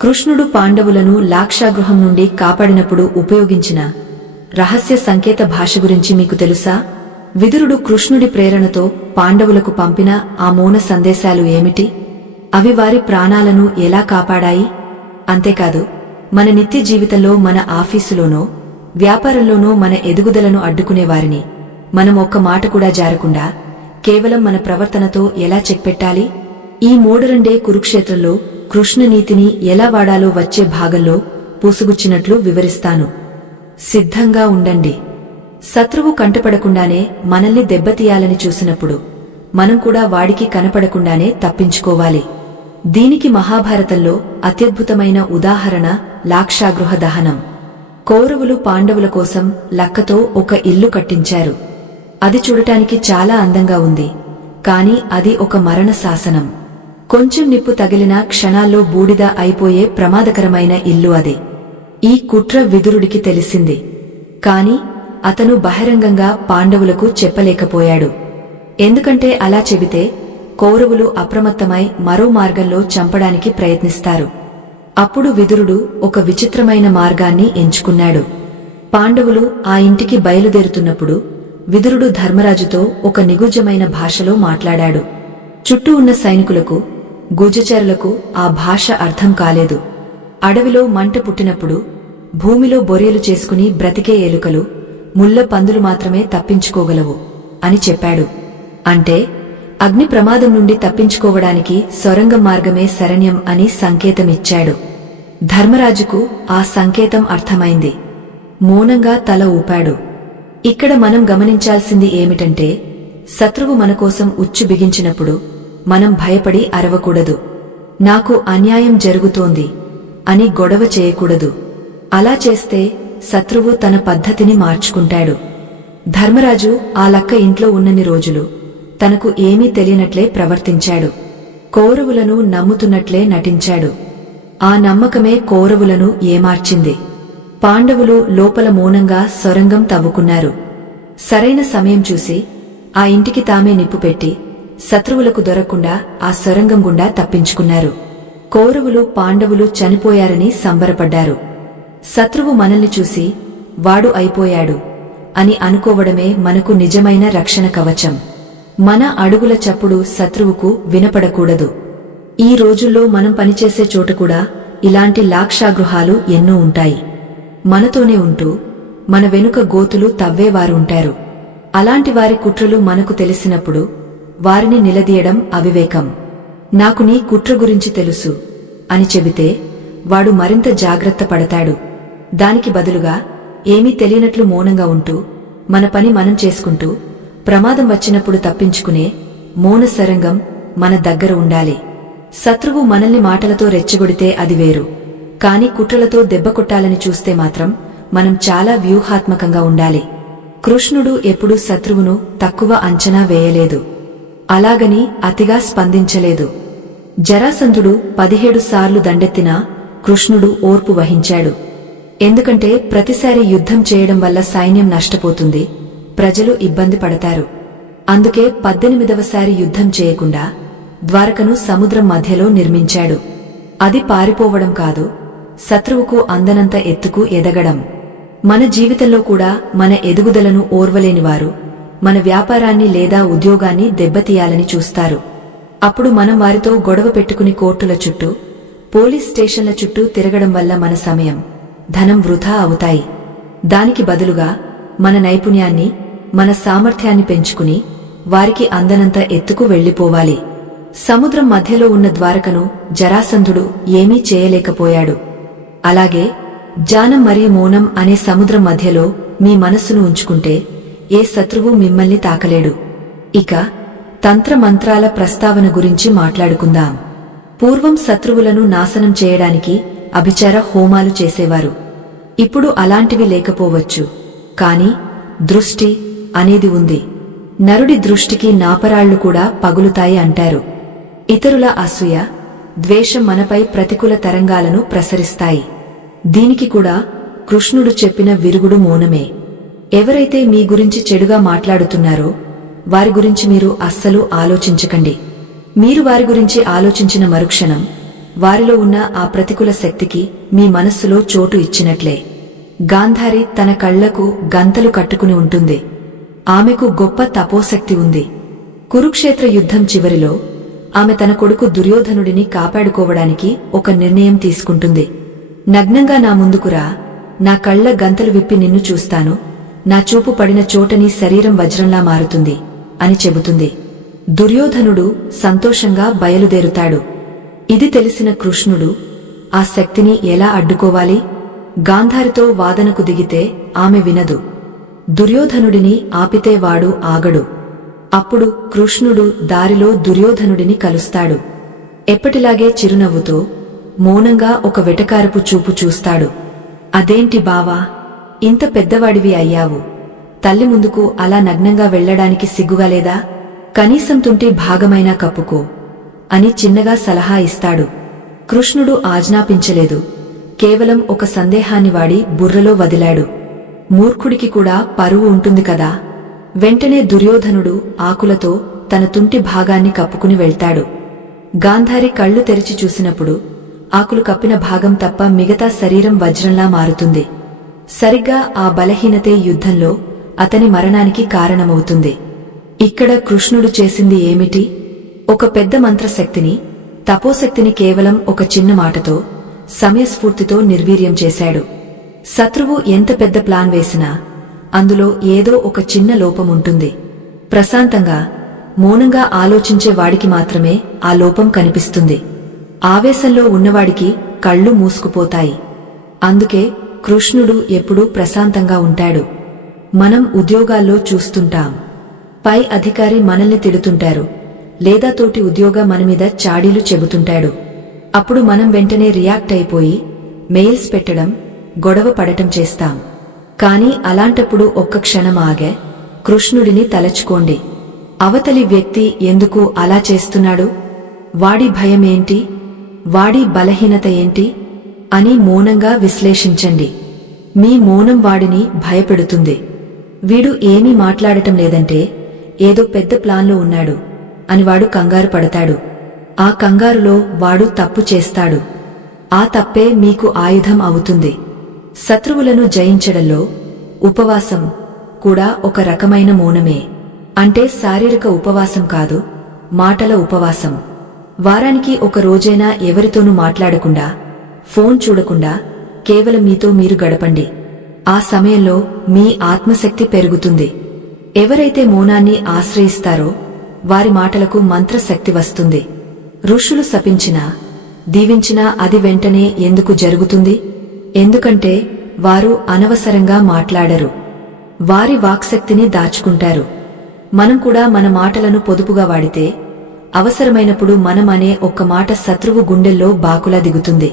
కృష్ణుడు పాండవులను లాక్షాగృహం నుండి కాపాడినప్పుడు ఉపయోగించిన రహస్య సంకేత భాష గురించి మీకు తెలుసా? విదురుడు కృష్ణుడి ప్రేరణతో పాండవులకు పంపిన ఆ మౌన సందేశాలు ఏమిటి? అవి వారి ప్రాణాలను ఎలా కాపాడాయి? అంతేకాదు, మన నిత్య జీవితంలో, మన ఆఫీసులోనో వ్యాపారంలోనో మన ఎదుగుదలను అడ్డుకునేవారిని మనం ఒక్క మాట కూడా జారకుండా కేవలం మన ప్రవర్తనతో ఎలా చెక్పెట్టాలి? ఈ మోడరండే కురుక్షేత్రంలో కృష్ణనీతిని ఎలా వాడాలో వచ్చే భాగంలో పూసుగుచ్చినట్లు వివరిస్తాను. సిద్ధంగా ఉండండి. శత్రువు కంటపడకుండానే మనల్ని దెబ్బతీయాలని చూసినప్పుడు మనం కూడా వాడికి కనపడకుండానే తప్పించుకోవాలి. దీనికి మహాభారతంలో అత్యద్భుతమైన ఉదాహరణ లాక్షాగృహ దహనం. కౌరవులు పాండవుల కోసం లక్కతో ఒక ఇల్లు కట్టించారు. అది చూడటానికి చాలా అందంగా ఉంది, కాని అది ఒక మరణ శాసనం. కొంచెం నిప్పు తగిలినా క్షణాల్లో బూడిద అయిపోయే ప్రమాదకరమైన ఇల్లు అది. ఈ కుట్ర విదురుడికి తెలిసింది. కాని అతను బహిరంగంగా పాండవులకు చెప్పలేకపోయాడు. ఎందుకంటే అలా చెబితే కౌరవులు అప్రమత్తమై మరో మార్గంలో చంపడానికి ప్రయత్నిస్తారు. అప్పుడు విదురుడు ఒక విచిత్రమైన మార్గాన్ని ఎంచుకున్నాడు. పాండవులు ఆ ఇంటికి బయలుదేరుతున్నప్పుడు విదురుడు ధర్మరాజుతో ఒక నిగూఢమైన భాషలో మాట్లాడాడు. చుట్టూ ఉన్న సైనికులకు, గుజచరులకు ఆ భాష అర్థం కాలేదు. అడవిలో మంట పుట్టినప్పుడు భూమిలో బొరియలు చేసుకుని బ్రతికే ఎలుకలు, ముళ్ల పందులు మాత్రమే తప్పించుకోగలవు అని చెప్పాడు. అంటే అగ్ని ప్రమాదం నుండి తప్పించుకోవడానికి సొరంగం మార్గమే శరణ్యం అని సంకేతమిచ్చాడు. ధర్మరాజుకు ఆ సంకేతం అర్థమైంది. మౌనంగా తల ఊపాడు. ఇక్కడ మనం గమనించాల్సింది ఏమిటంటే, శత్రువు మనకోసం ఉచ్చు బిగించినప్పుడు మనం భయపడి అరవకూడదు. నాకు అన్యాయం జరుగుతోంది అని గొడవ చేయకూడదు. అలా చేస్తే శత్రువు తన పద్ధతిని మార్చుకుంటాడు. ధర్మరాజు ఆ లక్క ఇంట్లో ఉన్నన్ని రోజులు తనకు ఏమీ తెలియనట్లే ప్రవర్తించాడు. కౌరవులను నమ్ముతున్నట్లే నటించాడు. ఆ నమ్మకమే కౌరవులను ఏమార్చింది. పాండవులు లోపల మౌనంగా సొరంగం తవ్వుకున్నారు. సరైన సమయం చూసి ఆ ఇంటికి తామే నిప్పుపెట్టి శత్రువులకు దొరకకుండా ఆ సొరంగం గుండా తప్పించుకున్నారు. కౌరవులు పాండవులు చనిపోయారని సంబరపడ్డారు. శత్రువు మనల్ని చూసి వాడు అయిపోయాడు అని అనుకోవడమే మనకు నిజమైన రక్షణ కవచం. మన అడుగుల చప్పుడు శత్రువుకు వినపడకూడదు. ఈ రోజుల్లో మనం పనిచేసే చోట కూడా ఇలాంటి లాక్షాగృహాలు ఎన్నో ఉంటాయి. మనతోనే ఉంటూ మన వెనుక గోతులు తవ్వేవారుంటారు. అలాంటి వారి కుట్రలు మనకు తెలిసినప్పుడు వారిని నిలదీయడం అవివేకం. నాకు నీ కుట్ర గురించి తెలుసు అని చెబితే వాడు మరింత జాగ్రత్త పడతాడు. దానికి బదులుగా ఏమీ తెలియనట్లు మౌనంగా ఉంటూ మన పని మనం చేసుకుంటూ ప్రమాదం వచ్చినప్పుడు తప్పించుకునే మౌన సరంగం మన దగ్గర ఉండాలి. శత్రువు మనల్ని మాటలతో రెచ్చగొడితే అది వేరు. కాని కుట్రలతో దెబ్బ కొట్టాలని చూస్తే మాత్రం మనం చాలా వ్యూహాత్మకంగా ఉండాలి. కృష్ణుడు ఎప్పుడూ శత్రువును తక్కువ అంచనా వేయలేదు. అలాగని అతిగా స్పందించలేదు. జరాసంధుడు 17 సార్లు దండెత్తినా కృష్ణుడు ఓర్పు వహించాడు. ఎందుకంటే ప్రతిసారి యుద్ధం చేయడం వల్ల సైన్యం నష్టపోతుంది, ప్రజలు ఇబ్బంది పడతారు. అందుకే 18వసారి యుద్ధం చేయకుండా ద్వారకను సముద్రం మధ్యలో నిర్మించాడు. అది పారిపోవడం కాదు, శత్రువుకు అందనంత ఎత్తుకు ఎదగడం. మన జీవితంలో కూడా మన ఎదుగుదలను ఓర్వలేనివారు మన వ్యాపారాన్ని లేదా ఉద్యోగాన్ని దెబ్బతీయాలని చూస్తారు. అప్పుడు మనం వారితో గొడవ పెట్టుకుని కోర్టుల చుట్టూ, పోలీస్ స్టేషన్ల చుట్టూ తిరగడం వల్ల మన సమయం, ధనం వృధా అవుతాయి. దానికి బదులుగా మన నైపుణ్యాన్ని, మన సామర్థ్యాన్ని పెంచుకుని వారికి అందనంత ఎత్తుకు వెళ్లిపోవాలి. సముద్రం మధ్యలో ఉన్న ద్వారకను జరాసంధుడు ఏమీ చేయలేకపోయాడు. అలాగే జ్ఞానం మరియు మౌనం అనే సముద్రం మధ్యలో మీ మనస్సును ఉంచుకుంటే ఏ శత్రువు మిమ్మల్ని తాకలేడు. ఇక తంత్రమంత్రాల ప్రస్తావన గురించి మాట్లాడుకుందాం. పూర్వం శత్రువులను నాశనం చేయడానికి అభిచార హోమాలు చేసేవారు. ఇప్పుడు అలాంటివి లేకపోవచ్చు, కాని దృష్టి అనేది ఉంది. నరుడి దృష్టికి నాపరాళ్లు కూడా పగులుతాయి అంటారు. ఇతరుల అసూయ, ద్వేషం మనపై ప్రతికూల తరంగాలను ప్రసరిస్తాయి. దీనికి కూడా కృష్ణుడు చెప్పిన విరుగుడు మౌనమే. ఎవరైతే మీ గురించి చెడుగా మాట్లాడుతున్నారో వారి గురించి మీరు అస్సలు ఆలోచించకండి. మీరు వారి గురించి ఆలోచించిన మరుక్షణం వారిలో ఉన్న ఆ ప్రతికూల శక్తికి మీ మనస్సులో చోటు ఇచ్చినట్లే. గాంధారి తన కళ్లకు గంతలు కట్టుకుని ఉంటుంది. ఆమెకు గొప్ప తపోశక్తి ఉంది. కురుక్షేత్ర యుద్ధం చివరిలో ఆమె తన కొడుకు దుర్యోధనుడిని కాపాడుకోవడానికి ఒక నిర్ణయం తీసుకుంటుంది. నగ్నంగా నా ముందుకురా, నా కళ్ల గంతలు విప్పి నిన్ను చూస్తాను, నా చూపు పడిన చోట నీ శరీరం వజ్రంలా మారుతుంది అని చెబుతుంది. దుర్యోధనుడు సంతోషంగా బయలుదేరుతాడు. ఇది తెలిసిన కృష్ణుడు ఆ శక్తిని ఎలా అడ్డుకోవాలి? గాంధారితో వాదనకు దిగితే ఆమె వినదు, దుర్యోధనుడిని ఆపితే వాడు ఆగడు. అప్పుడు కృష్ణుడు దారిలో దుర్యోధనుడిని కలుస్తాడు. ఎప్పటిలాగే చిరునవ్వుతో మౌనంగా ఒక వెటకారపు చూపు చూస్తాడు. అదేంటి బావా, ఇంత పెద్దవాడివి అయ్యావు, తల్లి ముందుకు అలా నగ్నంగా వెళ్లడానికి సిగ్గుగా లేదా? కనీసం తుంటి భాగమైనా కప్పుకో అని చిన్నగా సలహా ఇస్తాడు. కృష్ణుడు ఆజ్ఞాపించలేదు, కేవలం ఒక సందేహాన్ని వాడి బుర్రలో వదిలాడు. మూర్ఖుడికి కూడా పరువు ఉంటుంది కదా. వెంటనే దుర్యోధనుడు ఆకులతో తన తుంటి భాగాన్ని కప్పుకుని వెళ్తాడు. గాంధారి కళ్ళు తెరిచి చూసినప్పుడు ఆకులు కప్పిన భాగం తప్ప మిగతా శరీరం వజ్రంలా మారుతుంది. సరిగ్గా ఆ బలహీనతే యుద్ధంలో అతని మరణానికి కారణమవుతుంది. ఇక్కడ కృష్ణుడు చేసింది ఏమిటి? ఒక పెద్ద మంత్రశక్తిని, తపోశక్తిని కేవలం ఒక చిన్న మాటతో, సమయస్ఫూర్తితో నిర్వీర్యం చేశాడు. శత్రువు ఎంత పెద్ద ప్లాన్ వేసినా అందులో ఏదో ఒక చిన్న లోపముంటుంది. ప్రశాంతంగా, మౌనంగా ఆలోచించే వాడికి మాత్రమే ఆ లోపం కనిపిస్తుంది. ఆవేశంలో ఉన్నవాడికి కళ్ళు మూసుకుపోతాయి. అందుకే కృష్ణుడు ఎప్పుడూ ప్రశాంతంగా ఉంటాడు. మనం ఉద్యోగాల్లో చూస్తుంటాం. పై అధికారి మనల్ని తిడుతుంటారు, లేదా తోటి ఉద్యోగ మనమీద చాడీలు చెబుతుంటాడు. అప్పుడు మనం వెంటనే రియాక్ట్ అయిపోయి మెయిల్స్ పెట్టడం, గొడవ పడటం చేస్తాం. కాని అలాంటప్పుడు ఒక్క క్షణం ఆగే కృష్ణుడిని తలచుకోండి. అవతలి వ్యక్తి ఎందుకు అలా చేస్తున్నాడు? వాడి భయమేంటి? వాడి బలహీనత ఏంటి అని మౌనంగా విశ్లేషించండి. మీ మౌనం వాడిని భయపెడుతుంది. వీడు ఏమీ మాట్లాడటం లేదంటే ఏదో పెద్ద ప్లాన్లో ఉన్నాడు అని వాడు కంగారు పడతాడు. ఆ కంగారులో వాడు తప్పు చేస్తాడు. ఆ తప్పే మీకు ఆయుధం అవుతుంది. శత్రువులను జయించడంలో ఉపవాసం కూడా ఒక రకమైన మౌనమే. అంటే శారీరక ఉపవాసం కాదు, మాటల ఉపవాసం. వారానికి ఒక రోజైనా ఎవరితోనూ మాట్లాడకుండా, ఫోన్ చూడకుండా కేవలం మీతో మీరు గడపండి. ఆ సమయంలో మీ ఆత్మశక్తి పెరుగుతుంది. ఎవరైతే మౌనాన్ని ఆశ్రయిస్తారో వారి మాటలకు మంత్రశక్తి వస్తుంది. ఋషులు శపించినా, దీవించినా అది వెంటనే ఎందుకు జరుగుతుంది? ఎందుకంటే వారు అనవసరంగా మాట్లాడరు. వారి వాక్శక్తిని దాచుకుంటారు. మనం కూడా మన మాటలను పొదుపుగా వాడితే అవసరమైనప్పుడు మనం అనే ఒక్క మాట శత్రువు గుండెల్లో బాకులా దిగుతుంది.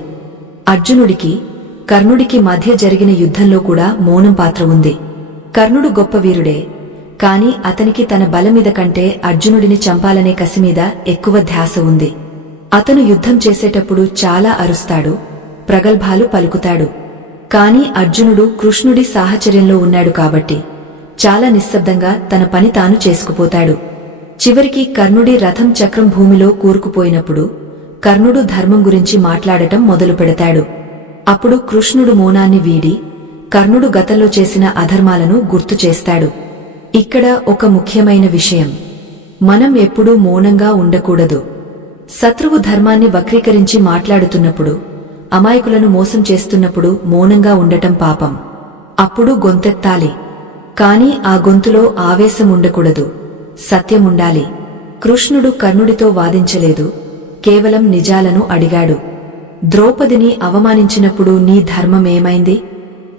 అర్జునుడికి, కర్ణుడికి మధ్య జరిగిన యుద్ధంలో కూడా మౌనం పాత్ర ఉంది. కర్ణుడు గొప్ప వీరుడే, కాని అతనికి తన బలమీద కంటే అర్జునుడిని చంపాలనే కసిమీద ఎక్కువ ధ్యాస ఉంది. అతను యుద్ధం చేసేటప్పుడు చాలా అరుస్తాడు, ప్రగల్భాలు పలుకుతాడు. కాని అర్జునుడు కృష్ణుడి సాహచర్యంలో ఉన్నాడు కాబట్టి చాలా నిశ్శబ్దంగా తన పని తాను చేసుకుపోతాడు. చివరికి కర్ణుడి రథం చక్రం భూమిలో కూరుకుపోయినప్పుడు కర్ణుడు ధర్మం గురించి మాట్లాడటం మొదలు పెడతాడు. అప్పుడు కృష్ణుడు మౌనాన్ని వీడి కర్ణుడు గతంలో చేసిన అధర్మాలను గుర్తు చేస్తాడు. ఇక్కడ ఒక ముఖ్యమైన విషయం, మనం ఎప్పుడూ మౌనంగా ఉండకూడదు. శత్రువు ధర్మాన్ని వక్రీకరించి మాట్లాడుతున్నప్పుడు, అమాయకులను మోసం చేస్తున్నప్పుడు మౌనంగా ఉండటం పాపం. అప్పుడు గొంతెత్తాలి. కాని ఆ గొంతులో ఆవేశం ఉండకూడదు, సత్యముండాలి. కృష్ణుడు కర్ణుడితో వాదించలేదు, కేవలం నిజాలను అడిగాడు. ద్రౌపదిని అవమానించినప్పుడు నీ ధర్మమేమైంది?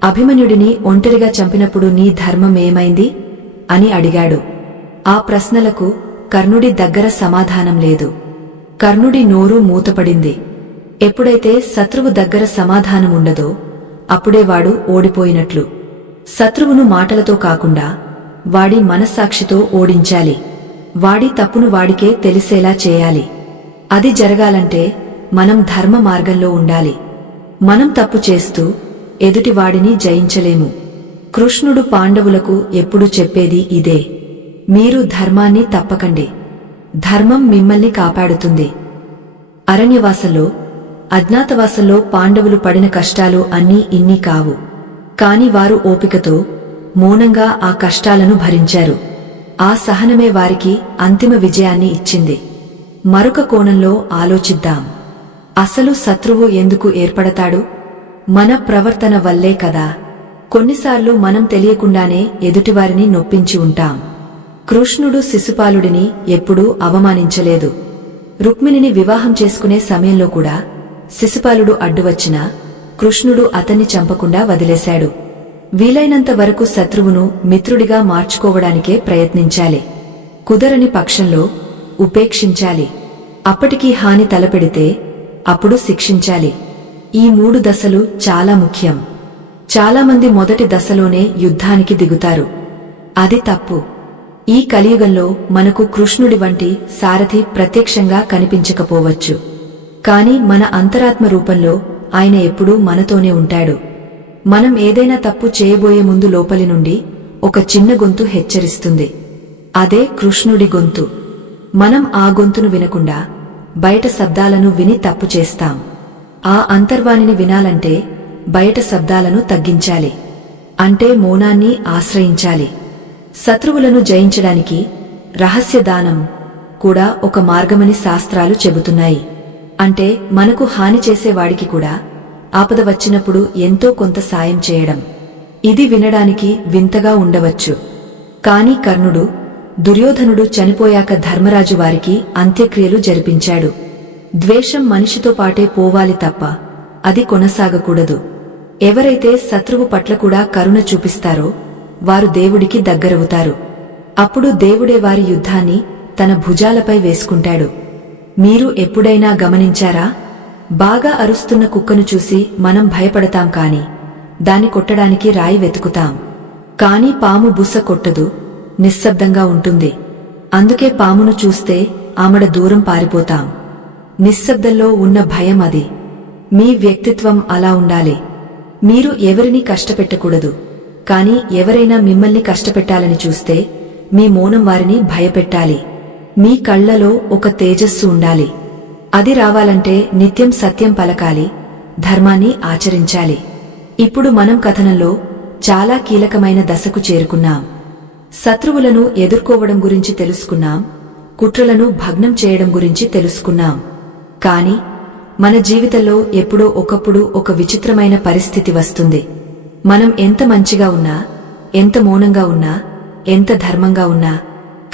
అభిమన్యుడిని ఒంటరిగా చంపినప్పుడు నీ ధర్మమేమైంది అని అడిగాడు. ఆ ప్రశ్నలకు కర్ణుడి దగ్గర సమాధానం లేదు. కర్ణుడి నోరు మూతపడింది. ఎప్పుడైతే శత్రువు దగ్గర సమాధానముండదో అప్పుడే వాడు ఓడిపోయినట్లు. శత్రువును మాటలతో కాకుండా వాడి మనస్సాక్షితో ఓడించాలి. వాడి తప్పును వాడికే తెలిసేలా చేయాలి. అది జరగాలంటే మనం ధర్మ మార్గంలో ఉండాలి. మనం తప్పు చేస్తూ ఎదుటివాడిని జయించలేము. కృష్ణుడు పాండవులకు ఎప్పుడు చెప్పేది ఇదే, మీరు ధర్మాన్ని తప్పకండి, ధర్మం మిమ్మల్ని కాపాడుతుంది. అరణ్యవాసంలో, అజ్ఞాతవాసంలో పాండవులు పడిన కష్టాలు అన్నీ ఇన్ని కావు. కాని వారు ఓపికతో, మౌనంగా ఆ కష్టాలను భరించారు. ఆ సహనమే వారికి అంతిమ విజయాన్ని ఇచ్చింది. మరొక కోణంలో ఆలోచిద్దాం. అసలు శత్రువు ఎందుకు ఏర్పడతాడు? మన ప్రవర్తన వల్లే కదా. కొన్నిసార్లు మనం తెలియకుండానే ఎదుటివారిని నొప్పించి ఉంటాం. కృష్ణుడు శిశుపాలుడిని ఎప్పుడూ అవమానించలేదు. రుక్మిణిని వివాహం చేసుకునే సమయంలో కూడా శిశుపాలుడు అడ్డువచ్చినా కృష్ణుడు అతన్ని చంపకుండా వదిలేశాడు. వీలైనంత వరకు శత్రువును మిత్రుడిగా మార్చుకోవడానికే ప్రయత్నించాలి. కుదరని పక్షంలో ఉపేక్షించాలి. అప్పటికీ హాని తలపెడితే అప్పుడు శిక్షించాలి. ఈ 3 దశలు చాలా ముఖ్యం. చాలామంది మొదటి దశలోనే యుద్ధానికి దిగుతారు. అది తప్పు. ఈ కలియుగంలో మనకు కృష్ణుడి వంటి సారథి ప్రత్యక్షంగా కనిపించకపోవచ్చు. కాని మన అంతరాత్మ రూపంలో ఆయన ఎప్పుడూ మనతోనే ఉంటాడు. మనం ఏదైనా తప్పు చేయబోయే ముందు లోపలి నుండి ఒక చిన్న గొంతు హెచ్చరిస్తుంది. అదే కృష్ణుడి గొంతు. మనం ఆ గొంతును వినకుండా బయట శబ్దాలను విని తప్పు చేస్తాం. ఆ అంతర్వాణిని వినాలంటే బయట శబ్దాలను తగ్గించాలి. అంటే మౌనాన్ని ఆశ్రయించాలి. శత్రువులను జయించడానికి రహస్య దానం కూడా ఒక మార్గమని శాస్త్రాలు చెబుతున్నాయి. అంటే మనకు హాని చేసేవాడికి కూడా ఆపద వచ్చినప్పుడు ఎంతో కొంత సాయం చేయడం. ఇది వినడానికి వింతగా ఉండవచ్చు. కాని కర్ణుడు, దుర్యోధనుడు చనిపోయాక ధర్మరాజు వారికి అంత్యక్రియలు జరిపించాడు. ద్వేషం మనిషితో పాటే పోవాలి తప్ప అది కొనసాగకూడదు. ఎవరైతే శత్రువు పట్ల కూడా కరుణ చూపిస్తారో వారు దేవుడికి దగ్గరవుతారు. అప్పుడు దేవుడే వారి యుద్ధాన్ని తన భుజాలపై వేసుకుంటాడు. మీరు ఎప్పుడైనా గమనించారా? బాగా అరుస్తున్న కుక్కను చూసి మనం భయపడతాం కాని దాన్ని కొట్టడానికి రాయి వెతుకుతాం. కాని పాము బుస కొట్టదు, నిశ్శబ్దంగా ఉంటుంది. అందుకే పామును చూస్తే ఆమడ దూరం పారిపోతాం. నిశ్శబ్దంలో ఉన్న భయం అది. మీ వ్యక్తిత్వం అలా ఉండాలి. మీరు ఎవరిని కష్టపెట్టకూడదు. కాని ఎవరైనా మిమ్మల్ని కష్టపెట్టాలని చూస్తే మీ మౌనం వారిని భయపెట్టాలి. మీ కళ్లలో ఒక తేజస్సు ఉండాలి. అది రావాలంటే నిత్యం సత్యం పలకాలి, ధర్మాన్ని ఆచరించాలి. ఇప్పుడు మనం కథనంలో చాలా కీలకమైన దశకు చేరుకున్నాం. శత్రువులను ఎదుర్కోవడం గురించి తెలుసుకున్నాం, కుట్రలను భగ్నం చేయడం గురించి తెలుసుకున్నాం. కాని మన జీవితంలో ఎప్పుడో ఒకప్పుడు ఒక విచిత్రమైన పరిస్థితి వస్తుంది. మనం ఎంత మంచిగా ఉన్నా, ఎంత మౌనంగా ఉన్నా, ఎంత ధర్మంగా ఉన్నా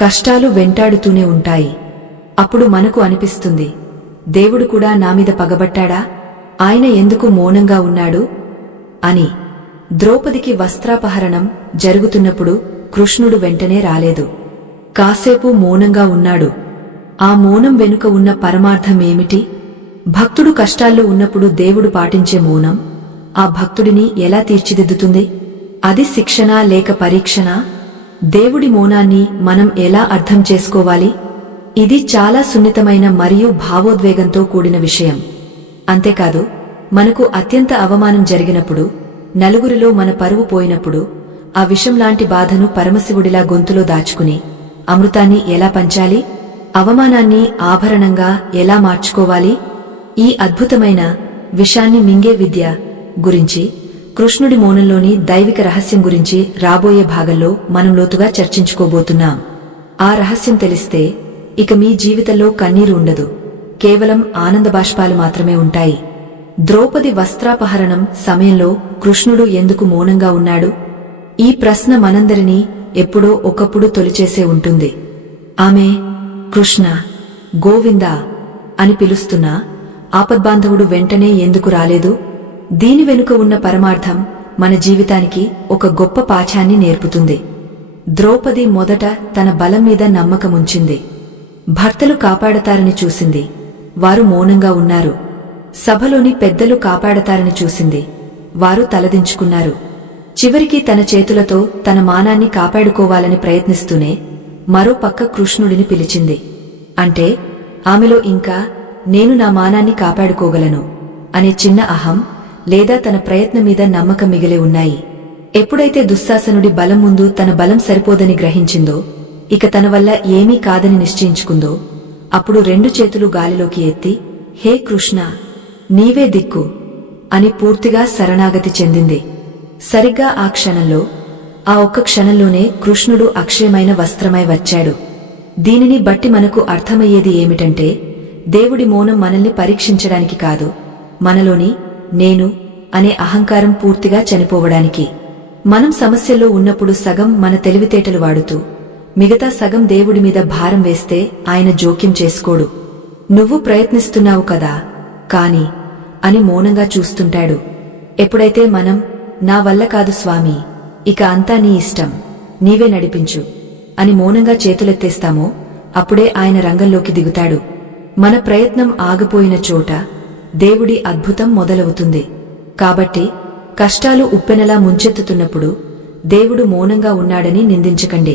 కష్టాలు వెంటాడుతూనే ఉంటాయి. అప్పుడు మనకు అనిపిస్తుంది, దేవుడు కూడా నామీద పగబట్టాడా? ఆయన ఎందుకు మౌనంగా ఉన్నాడు అని. ద్రౌపదికి వస్త్రాపహరణం జరుగుతున్నప్పుడు కృష్ణుడు వెంటనే రాలేదు. కాసేపు మౌనంగా ఉన్నాడు. ఆ మౌనం వెనుక ఉన్న పరమార్థమేమిటి? భక్తుడు కష్టాల్లో ఉన్నప్పుడు దేవుడు పాటించే మౌనం ఆ భక్తుడిని ఎలా తీర్చిదిద్దుతుంది? అది శిక్షణ లేక పరీక్షణ? దేవుడి మౌనాన్ని మనం ఎలా అర్థం చేసుకోవాలి? ఇది చాలా సున్నితమైన మరియు భావోద్వేగంతో కూడిన విషయం. అంతేకాదు, మనకు అత్యంత అవమానం జరిగినప్పుడు, నలుగురిలో మన పరువు పోయినప్పుడు ఆ విషంలాంటి బాధను పరమశివుడిలా గొంతులో దాచుకుని అమృతాన్ని ఎలా పంచాలి? అవమానాన్ని ఆభరణంగా ఎలా మార్చుకోవాలి? ఈ అద్భుతమైన విషాన్ని మింగే విద్య గురించి, కృష్ణుడి మౌనంలోని దైవిక రహస్యం గురించి రాబోయే భాగంలో మనం లోతుగా చర్చించుకోబోతున్నాం. ఆ రహస్యం తెలిస్తే ఇక మీ జీవితంలో కన్నీరు ఉండదు, కేవలం ఆనంద బాష్పాలు మాత్రమే ఉంటాయి. ద్రౌపది వస్త్రాపహరణం సమయంలో కృష్ణుడు ఎందుకు మౌనంగా ఉన్నాడు? ఈ ప్రశ్న మనందరినీ ఎప్పుడో ఒకప్పుడు తొలిచేసే ఉంటుంది. ఆమె కృష్ణ, గోవిందా అని పిలుస్తున్నా ఆపద్బాంధవుడు వెంటనే ఎందుకు రాలేదు? దీని వెనుక ఉన్న పరమార్థం మన జీవితానికి ఒక గొప్ప పాఠాన్ని నేర్పుతుంది. ద్రౌపది మొదట తన బలం మీద నమ్మకముంచింది. భర్తలు కాపాడతారని చూసింది, వారు మౌనంగా ఉన్నారు. సభలోని పెద్దలు కాపాడతారని చూసింది, వారు తలదించుకున్నారు. చివరికి తన చేతులతో తన మానాన్ని కాపాడుకోవాలని ప్రయత్నిస్తూనే మరో పక్క కృష్ణుడిని పిలిచింది. అంటే ఆమెలో ఇంకా నేను నా మానాన్ని కాపాడుకోగలను అనే చిన్న అహం లేదా తన ప్రయత్నం మీద నమ్మకం మిగిలే ఉన్నాయి. ఎప్పుడైతే దుశ్శాసనుడి బలం ముందు తన బలం సరిపోదని గ్రహించిందో, ఇక తన వల్ల ఏమీ కాదని నిశ్చయించుకుందో, అప్పుడు రెండు చేతులు గాలిలోకి ఎత్తి, హే కృష్ణ, నీవే దిక్కు అని పూర్తిగా శరణాగతి చెందింది. సరిగ్గా ఆ క్షణంలో, ఆ ఒక్క క్షణంలోనే కృష్ణుడు అక్షయమైన వస్త్రమై వచ్చాడు. దీనిని బట్టి మనకు అర్థమయ్యేది ఏమిటంటే, దేవుడి మౌనం మనల్ని పరీక్షించడానికి కాదు, మనలోని నేను అనే అహంకారం పూర్తిగా చనిపోవడానికి. మనం సమస్యల్లో ఉన్నప్పుడు సగం మన తెలివితేటలు వాడుతూ మిగతా సగం దేవుడి మీద భారం వేస్తే ఆయన జోక్యం చేసుకోడు. నువ్వు ప్రయత్నిస్తున్నావు కదా కాని అని మౌనంగా చూస్తుంటాడు. ఎప్పుడైతే మనం నా వల్ల కాదు స్వామి, ఇక అంతా నీ ఇష్టం, నీవే నడిపించు అని మౌనంగా చేతులెత్తేస్తామో అప్పుడే ఆయన రంగంలోకి దిగుతాడు. మన ప్రయత్నం ఆగిపోయిన చోట దేవుడి అద్భుతం మొదలవుతుంది. కాబట్టి కష్టాలు ఉప్పెనలా ముంచెత్తుతున్నప్పుడు దేవుడు మౌనంగా ఉన్నాడని నిందించకండి.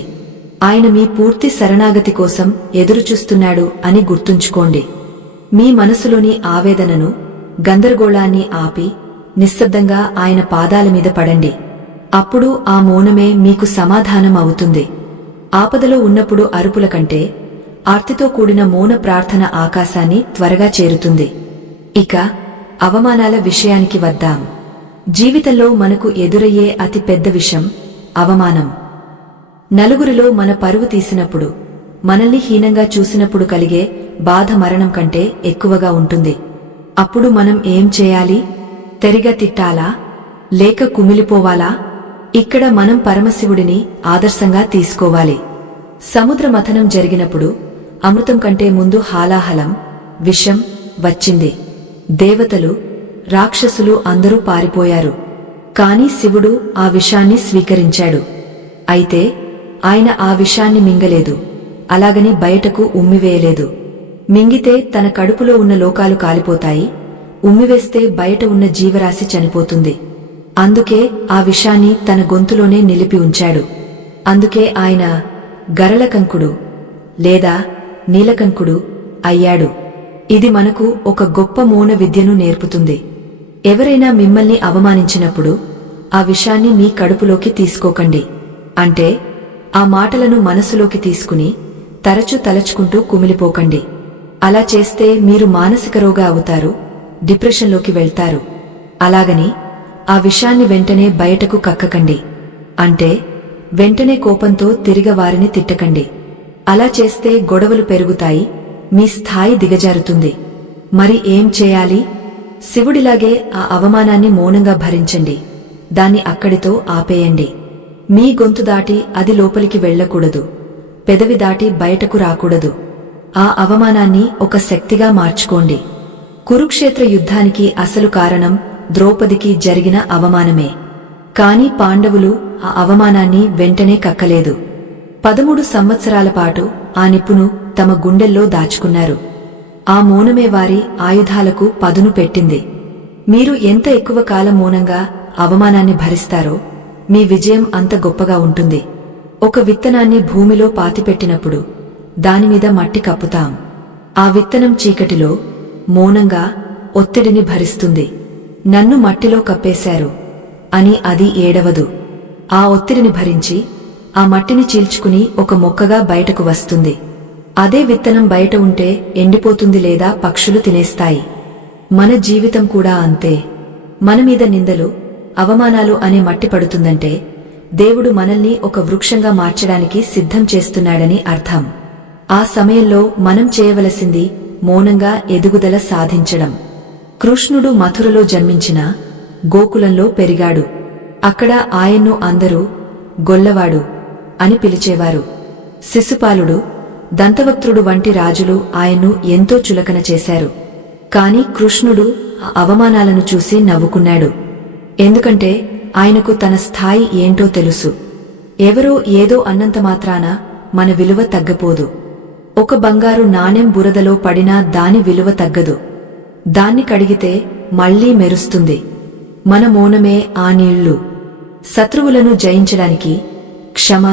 ఆయన మీ పూర్తి శరణాగతి కోసం ఎదురుచూస్తున్నాడు అని గుర్తుంచుకోండి. మీ మనసులోని ఆవేదనను, గందరగోళాన్ని ఆపి నిశ్శబ్దంగా ఆయన పాదాల మీద పడండి. అప్పుడు ఆ మౌనమే మీకు సమాధానం అవుతుంది. ఆపదలో ఉన్నప్పుడు అరుపుల కంటే ఆర్తితో కూడిన మౌన ప్రార్థన ఆకాశాన్ని త్వరగా చేరుతుంది. ఇక అవమానాల విషయానికి వద్దాం. జీవితంలో మనకు ఎదురయ్యే అతి పెద్ద విషయం అవమానం. నలుగురిలో మన పరువు తీసినప్పుడు, మనల్ని హీనంగా చూసినప్పుడు కలిగే బాధ మరణం కంటే ఎక్కువగా ఉంటుంది. అప్పుడు మనం ఏం చేయాలి? తెరిగా తిట్టాలా? లేక కుమిలిపోవాలా? ఇక్కడ మనం పరమశివుడిని ఆదర్శంగా తీసుకోవాలి. సముద్ర మథనం జరిగినప్పుడు అమృతం కంటే ముందు హాలాహలం, విషం వచ్చింది. దేవతలు, రాక్షసులు అందరూ పారిపోయారు. కాని శివుడు ఆ విషాన్ని స్వీకరించాడు. అయితే ఆయన ఆ విషాన్ని మింగలేదు. అలాగని బయటకు ఉమ్మివేయలేదు. మింగితే తన కడుపులో ఉన్న లోకాలు కాలిపోతాయి, ఉమ్మివేస్తే బయట ఉన్న జీవరాశి చనిపోతుంది. అందుకే ఆ విషాన్ని తన గొంతులోనే నిలిపి ఉంచాడు. అందుకే ఆయన గరళకంకుడు లేదా నీలకంకుడు అయ్యాడు. ఇది మనకు ఒక గొప్ప మౌన విద్యను నేర్పుతుంది. ఎవరైనా మిమ్మల్ని అవమానించినప్పుడు ఆ విషాన్ని మీ కడుపులోకి తీసుకోకండి. అంటే ఆ మాటలను మనసులోకి తీసుకుని తరచు తలచుకుంటూ కుమిలిపోకండి. అలా చేస్తే మీరు మానసిక రోగ అవుతారు, డిప్రెషన్లోకి వెళ్తారు. అలాగని ఆ విషాన్ని వెంటనే బయటకు కక్కకండి. అంటే వెంటనే కోపంతో తిరిగి వారిని తిట్టకండి. అలా చేస్తే గొడవలు పెరుగుతాయి, మీ స్థాయి దిగజారుతుంది. మరి ఏం చేయాలి? శివుడిలాగే ఆ అవమానాన్ని మౌనంగా భరించండి. దాన్ని అక్కడితో ఆపేయండి. మీ గొంతు దాటి అది లోపలికి వెళ్లకూడదు, పెదవి దాటి బయటకు రాకూడదు. ఆ అవమానాన్ని ఒక శక్తిగా మార్చుకోండి. కురుక్షేత్ర యుద్ధానికి అసలు కారణం ద్రౌపదికి జరిగిన అవమానమే. కాని పాండవులు ఆ అవమానాన్ని వెంటనే కక్కలేదు. 13 సంవత్సరాల పాటు ఆ నిప్పును తమ గుండెల్లో దాచుకున్నారు. ఆ మౌనమే వారి ఆయుధాలకు పదును పెట్టింది. మీరు ఎంత ఎక్కువ కాలం మౌనంగా అవమానాన్ని భరిస్తారో మీ విజయం అంత గొప్పగా ఉంటుంది. ఒక విత్తనాన్ని భూమిలో పాతిపెట్టినప్పుడు దానిమీద మట్టి కప్పుతాం. ఆ విత్తనం చీకటిలో మౌనంగా ఒత్తిడిని భరిస్తుంది. నన్ను మట్టిలో కప్పేశారు అని అది ఏడవదు. ఆ ఒత్తిడిని భరించి ఆ మట్టిని చీల్చుకుని ఒక మొక్కగా బయటకు వస్తుంది. అదే విత్తనం బయట ఉంటే ఎండిపోతుంది లేదా పక్షులు తినేస్తాయి. మన జీవితం కూడా అంతే. మనమీద నిందలు, అవమానాలు అనే మట్టి పడుతుందంటే దేవుడు మనల్ని ఒక వృక్షంగా మార్చడానికి సిద్ధం చేస్తున్నాడని అర్థం. ఆ సమయంలో మనం చేయవలసింది మౌనంగా ఎదుగుదల సాధించడం. కృష్ణుడు మథురలో జన్మించినా గోకులంలో పెరిగాడు. అక్కడ ఆయన్ను అందరూ గొల్లవాడు అని పిలిచేవారు. శిశుపాలుడు, దంతవక్త్రుడు వంటి రాజులు ఆయన్ను ఎంతో చులకన చేశారు. కాని కృష్ణుడు ఆ అవమానాలను చూసి నవ్వుకున్నాడు. ఎందుకంటే ఆయనకు తన స్థాయి ఏంటో తెలుసు. ఎవరో ఏదో అన్నంత మాత్రాన మన విలువ తగ్గపోదు. ఒక బంగారు నాణెం బురదలో పడినా దాని విలువ తగ్గదు. దాన్ని కడిగితే మళ్లీ మెరుస్తుంది. మన మౌనమే ఆ నీళ్లు. శత్రువులను జయించడానికి క్షమ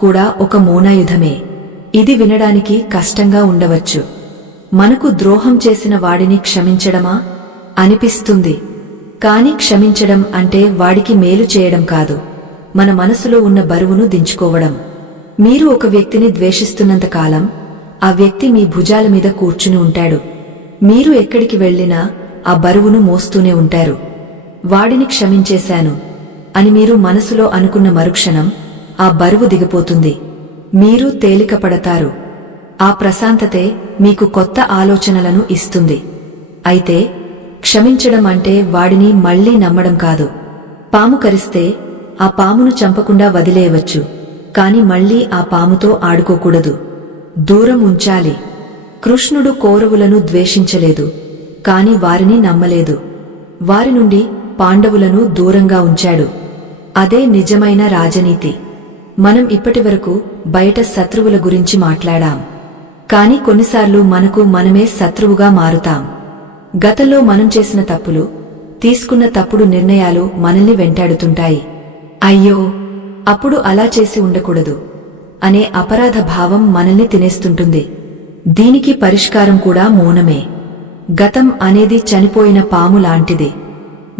కూడా ఒక మౌనాయుధమే. ఇది వినడానికి కష్టంగా ఉండవచ్చు. మనకు ద్రోహం చేసిన వాడిని క్షమించడమా అనిపిస్తుంది. కాని క్షమించడం అంటే వాడికి మేలు చేయడం కాదు, మన మనసులో ఉన్న బరువును దించుకోవడం. మీరు ఒక వ్యక్తిని ద్వేషిస్తున్నంత కాలం ఆ వ్యక్తి మీ భుజాల మీద కూర్చుని ఉంటాడు. మీరు ఎక్కడికి వెళ్లినా ఆ బరువును మోస్తూనే ఉంటారు. వాడిని క్షమించేశాను అని మీరు మనసులో అనుకున్న మరుక్షణం ఆ బరువు దిగిపోతుంది. మీరు తేలికపడతారు. ఆ ప్రశాంతతే మీకు కొత్త ఆలోచనలను ఇస్తుంది. అయితే క్షమించడం అంటే వాడిని మళ్లీ నమ్మడం కాదు. పాము కరిస్తే ఆ పామును చంపకుండా వదిలేయవచ్చు, కాని మళ్లీ ఆ పాముతో ఆడుకోకూడదు. దూరం ఉంచాలి. కృష్ణుడు కౌరవులను ద్వేషించలేదు, కాని వారిని నమ్మలేదు. వారి నుండి పాండవులను దూరంగా ఉంచాడు. అదే నిజమైన రాజనీతి. మనం ఇప్పటివరకు బయట శత్రువుల గురించి మాట్లాడాం, కాని కొన్నిసార్లు మనకు మనమే శత్రువుగా మారుతాం. గతంలో మనం చేసిన తప్పులు, తీసుకున్న తప్పుడు నిర్ణయాలు మనల్ని వెంటాడుతుంటాయి. అయ్యో, అప్పుడు అలా చేసి ఉండకూడదు అనే అపరాధ భావం మనల్ని తినేస్తుంటుంది. దీనికి పరిష్కారం కూడా మౌనమే. గతం అనేది చనిపోయిన పాము లాంటిది.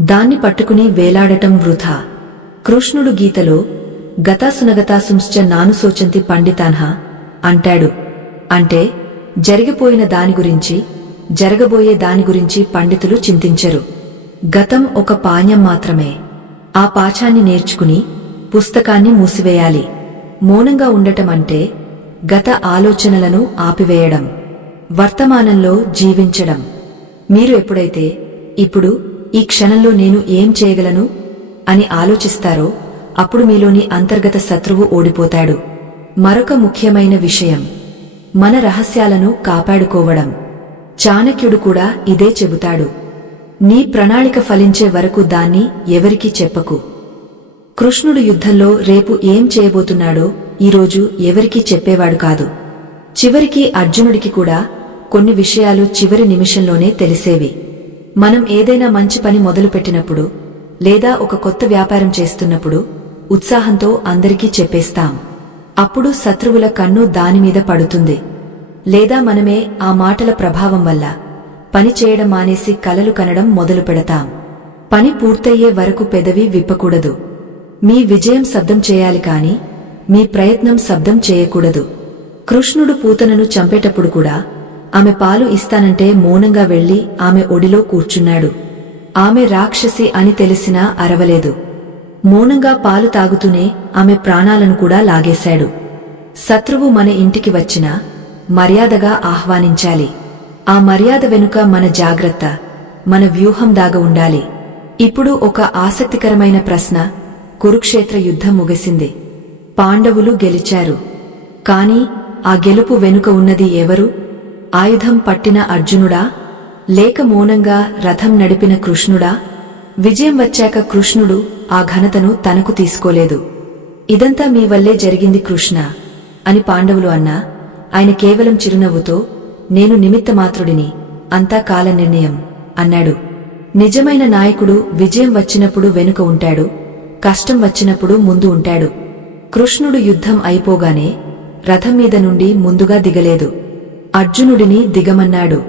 దాన్ని పట్టుకుని వేలాడటం వృథా. కృష్ణుడు గీతలో గతాసునగతాసుంశ్చ నానుశోచంతి పండితాన్హ అంటాడు. అంటే జరిగిపోయిన దాని గురించి, జరగబోయే దాని గురించి పండితులు చింతించరు. గతం ఒక పాణ్యం మాత్రమే. ఆ పాఠాన్ని నేర్చుకుని పుస్తకాన్ని మూసివేయాలి. మౌనంగా ఉండటం అంటే గత ఆలోచనలను ఆపివేయడం, వర్తమానంలో జీవించడం. మీరు ఎప్పుడైతే ఇప్పుడు ఈ క్షణంలో నేను ఏం చేయగలను అని ఆలోచిస్తారో అప్పుడు మీలోని అంతర్గత శత్రువు ఓడిపోతాడు. మరొక ముఖ్యమైన విషయం మన రహస్యాలను కాపాడుకోవడం. చాణక్యుడు కూడా ఇదే చెబుతాడు. నీ ప్రణాళిక ఫలించే వరకు దాన్ని ఎవరికీ చెప్పకు. కృష్ణుడు యుద్ధంలో రేపు ఏం చేయబోతున్నాడో ఈరోజు ఎవరికీ చెప్పేవాడు కాదు. చివరికి అర్జునుడికి కూడా కొన్ని విషయాలు చివరి నిమిషంలోనే తెలిసేవి. మనం ఏదైనా మంచి పని మొదలుపెట్టినప్పుడు లేదా ఒక కొత్త వ్యాపారం చేస్తున్నప్పుడు ఉత్సాహంతో అందరికీ చెప్పేస్తాం. అప్పుడు శత్రువుల కన్ను దానిమీద పడుతుంది. లేదా మనమే ఆ మాటల ప్రభావం వల్ల పని చేయడం మానేసి కలలు కనడం మొదలు పెడతాం. పని పూర్తయ్యే వరకు పెదవి విప్పకూడదు. మీ విజయం శబ్దం చేయాలి కాని మీ ప్రయత్నం శబ్దం చేయకూడదు. కృష్ణుడు పూతనను చంపేటప్పుడు కూడా ఆమె పాలు ఇస్తానంటే మౌనంగా వెళ్లి ఆమె ఒడిలో కూర్చున్నాడు. ఆమె రాక్షసి అని తెలిసినా అరవలేదు. మౌనంగా పాలు తాగుతూనే ఆమె ప్రాణాలను కూడా లాగేశాడు. శత్రువు మన ఇంటికి వచ్చినా మర్యాదగా ఆహ్వానించాలి. ఆ మర్యాద వెనుక మన జాగ్రత్త, మన వ్యూహం దాగ ఉండాలి. ఇప్పుడు ఒక ఆసక్తికరమైన ప్రశ్న. కురుక్షేత్ర యుద్ధం ముగిసింది. పాండవులు గెలిచారు. కాని ఆ గెలుపు వెనుక ఉన్నది ఎవరు? ఆయుధం పట్టిన అర్జునుడా, లేక మౌనంగా రథం నడిపిన కృష్ణుడా? విజయం వచ్చాక కృష్ణుడు ఆ ఘనతను తనకు తీసుకోలేదు. ఇదంతా మీ వల్లే జరిగింది కృష్ణ అని పాండవులు అన్నా ఆయన కేవలం చిరునవ్వుతో నేను నిమిత్తమాత్రుడిని, అంతా కాల నిర్ణయం అన్నాడు. నిజమైన నాయకుడు విజయం వచ్చినప్పుడు వెనుక ఉంటాడు, కష్టం వచ్చినప్పుడు ముందు ఉంటాడు. కృష్ణుడు యుద్ధం అయిపోగానే రథం మీద నుండి ముందుగా దిగలేదు. అర్జునుడిని దిగమన్నాడు.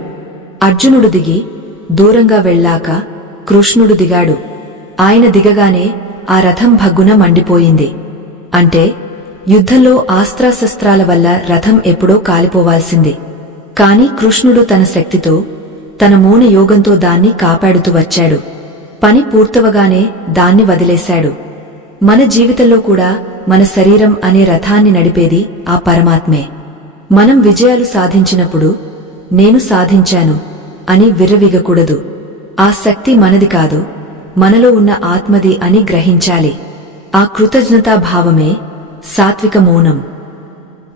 అర్జునుడు దిగి దూరంగా వెళ్ళాక కృష్ణుడు దిగాడు. ఆయన దిగగానే ఆ రథం భగ్గున మండిపోయింది. అంటే యుద్ధంలో అస్త్రశస్త్రాల వల్ల రథం ఎప్పుడో కాలిపోవాల్సింది. కాని కృష్ణుడు తన శక్తితో, తన మౌన యోగంతో దాన్ని కాపాడుతూ వచ్చాడు. పని పూర్తవగానే దాన్ని వదిలేశాడు. మన జీవితంలో కూడా మన శరీరం అనే రథాన్ని నడిపేది ఆ పరమాత్మే. మనం విజయాలు సాధించినప్పుడు నేను సాధించాను అని విర్రవీగకూడదు. ఆ శక్తి మనది కాదు, మనలో ఉన్న ఆత్మది అని గ్రహించాలి. ఆ కృతజ్ఞతా భావమే సాత్విక మౌనం.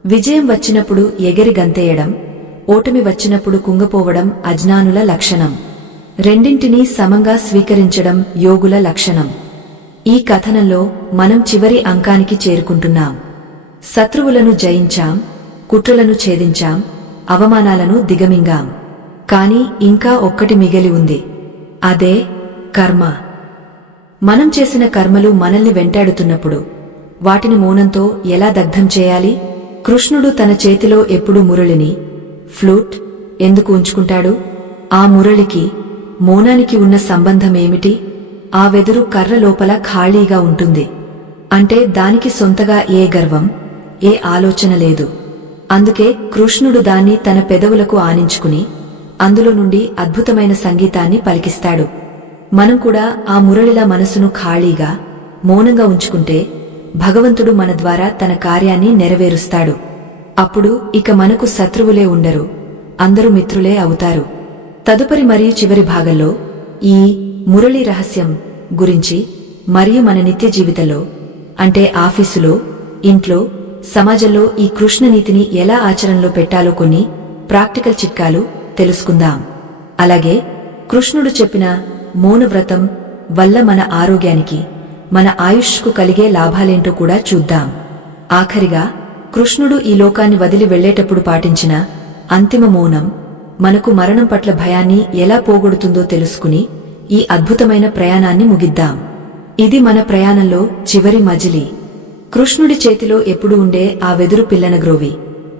విజయం వచ్చినప్పుడు ఎగిరి గంతేయడం, ఓటమి వచ్చినప్పుడు కుంగపోవడం అజ్ఞానుల లక్షణం. రెండింటినీ సమంగా స్వీకరించడం యోగుల లక్షణం. ఈ కథనంలో మనం చివరి అంకానికి చేరుకుంటున్నాం. శత్రువులను జయించాం, కుట్రలను ఛేదించాం, అవమానాలను దిగమింగాం. కాని ఇంకా ఒక్కటి మిగిలి ఉంది. అదే కర్మ. మనం చేసిన కర్మలు మనల్ని వెంటాడుతున్నప్పుడు వాటిని మౌనంతో ఎలా దగ్ధం చేయాలి? కృష్ణుడు తన చేతిలో ఎప్పుడు మురళిని, ఫ్లూట్ ఎందుకు ఉంచుకుంటాడు? ఆ మురళికి మౌనానికి ఉన్న సంబంధమేమిటి? ఆ వెదురు కర్ర లోపల ఖాళీగా ఉంటుంది. అంటే దానికి సొంతగా ఏ గర్వం, ఏ ఆలోచన లేదు. అందుకే కృష్ణుడు దాన్ని తన పెదవులకు ఆనించుకుని అందులో నుండి అద్భుతమైన సంగీతాన్ని పలికిస్తాడు. మనం కూడా ఆ మురళిలా మనసును ఖాళీగా, మౌనంగా ఉంచుకుంటే భగవంతుడు మన ద్వారా తన కార్యాన్ని నెరవేరుస్తాడు. అప్పుడు ఇక మనకు శత్రువులే ఉండరు, అందరూ మిత్రులే అవుతారు. తదుపరి మరియు చివరి భాగంలో ఈ మురళి రహస్యం గురించి మరియు మన నిత్య జీవితంలో, అంటే ఆఫీసులో, ఇంట్లో, సమాజంలో ఈ కృష్ణనీతిని ఎలా ఆచరణలో పెట్టాలో కొన్ని ప్రాక్టికల్ చిట్కాలు తెలుసుకుందాం. అలాగే కృష్ణుడు చెప్పిన మౌనవ్రతం వల్ల మన ఆరోగ్యానికి, మన ఆయుష్కు కలిగే లాభాలేంటో కూడా చూద్దాం. ఆఖరిగా కృష్ణుడు ఈ లోకాన్ని వదిలి వెళ్లేటప్పుడు పాటించిన అంతిమ మౌనం మనకు మరణం పట్ల భయాన్ని ఎలా పోగొడుతుందో తెలుసుకుని ఈ అద్భుతమైన ప్రయాణాన్ని ముగిద్దాం. ఇది మన ప్రయాణంలో చివరి మజిలీ. కృష్ణుడి చేతిలో ఎప్పుడు ఉండే ఆ వెదురు పిల్లనగ్రోవి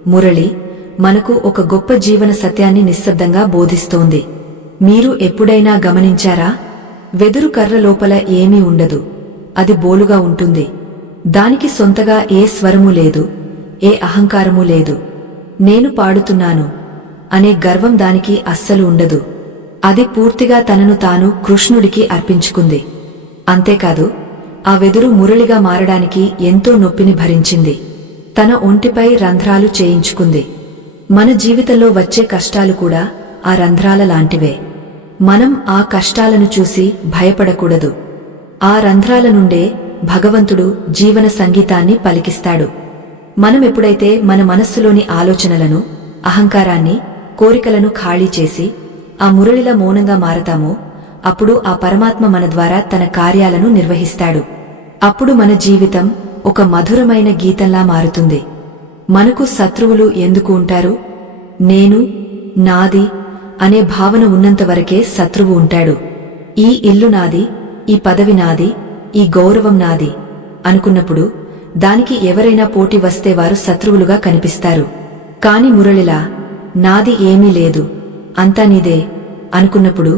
మురళి మనకు ఒక గొప్ప జీవన సత్యాన్ని నిశ్శబ్దంగా బోధిస్తోంది. మీరు ఎప్పుడైనా గమనించారా? వెదురు కర్ర లోపల ఏమీ ఉండదు, అది బోలుగా ఉంటుంది. దానికి సొంతగా ఏ స్వరము లేదు, ఏ అహంకారమూ లేదు. నేను పాడుతున్నాను అనే గర్వం దానికి అస్సలు ఉండదు. అది పూర్తిగా తనను తాను కృష్ణుడికి అర్పించుకుంది. అంతేకాదు, ఆ వెదురు మురళిగా మారడానికి ఎంతో నొప్పిని భరించింది. తన ఒంటిపై రంధ్రాలు చేయించుకుంది. మన జీవితంలో వచ్చే కష్టాలు కూడా ఆ రంధ్రాల లాంటివే. మనం ఆ కష్టాలను చూసి భయపడకూడదు. ఆ రంధ్రాల నుండే భగవంతుడు జీవన సంగీతాన్ని పలికిస్తాడు. మనమెప్పుడైతే మన మనస్సులోని ఆలోచనలను, అహంకారాన్ని, కోరికలను ఖాళీ చేసి ఆ మురళిలా మౌనంగా మారతామో, అప్పుడు ఆ పరమాత్మ మన ద్వారా తన కార్యాలను నిర్వహిస్తాడు. అప్పుడు మన జీవితం ఒక మధురమైన గీతంలా మారుతుంది. మనకు శత్రువులు ఎందుకు ఉంటారు? నేను, నాది అనే భావన ఉన్నంతవరకే శత్రువు ఉంటాడు. ఈ ఇల్లు నాది, ఈ పదవి నాది, ఈ గౌరవం నాది అనుకున్నప్పుడు దానికి ఎవరైనా పోటీ వస్తే వారు శత్రువులుగా కనిపిస్తారు. కాని మురళిలా నాది ఏమీ లేదు, అంతా నీదే అనుకున్నప్పుడు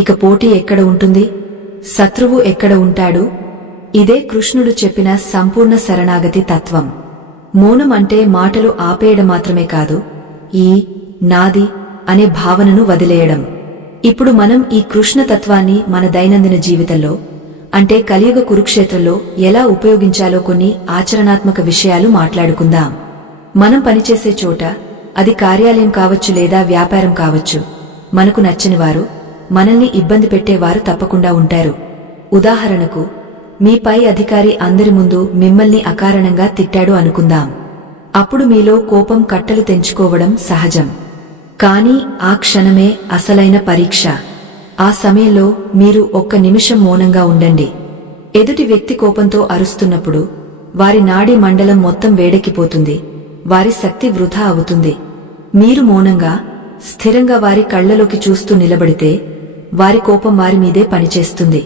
ఇక పోటీ ఎక్కడ ఉంటుంది? శత్రువు ఎక్కడ ఉంటాడు? ఇదే కృష్ణుడు చెప్పిన సంపూర్ణ శరణాగతి తత్వం. మౌనం అంటే మాటలు ఆపేయడం మాత్రమే కాదు, ఈ నాది అనే భావనను వదిలేయడం. ఇప్పుడు మనం ఈ కృష్ణ తత్వాన్ని మన దైనందిన జీవితంలో, అంటే కలియుగ కురుక్షేత్రంలో ఎలా ఉపయోగించాలో కొన్ని ఆచరణాత్మక విషయాలు మాట్లాడుకుందాం. మనం పనిచేసే చోట, అది కార్యాలయం కావచ్చు లేదా వ్యాపారం కావచ్చు, మనకు నచ్చని వారు, మనల్ని ఇబ్బంది పెట్టేవారు తప్పకుండా ఉంటారు. ఉదాహరణకు, మీ పై అధికారి అందరి ముందు మిమ్మల్ని అకారణంగా తిట్టాడు అనుకుందాం. అప్పుడు మీలో కోపం కట్టలు తెంచుకోవడం సహజం. కాని ఆ క్షణమే అసలైన పరీక్ష. ఆ సమయంలో మీరు ఒక్క నిమిషం మౌనంగా ఉండండి. ఎదుటి వ్యక్తి కోపంతో అరుస్తున్నప్పుడు వారి నాడీ మండలం మొత్తం వేడెక్కిపోతుంది, వారి శక్తి వృధా అవుతుంది. మీరు మౌనంగా, స్థిరంగా వారి కళ్లలోకి చూస్తూ నిలబడితే వారి కోపం వారి మీదే పనిచేస్తుంది.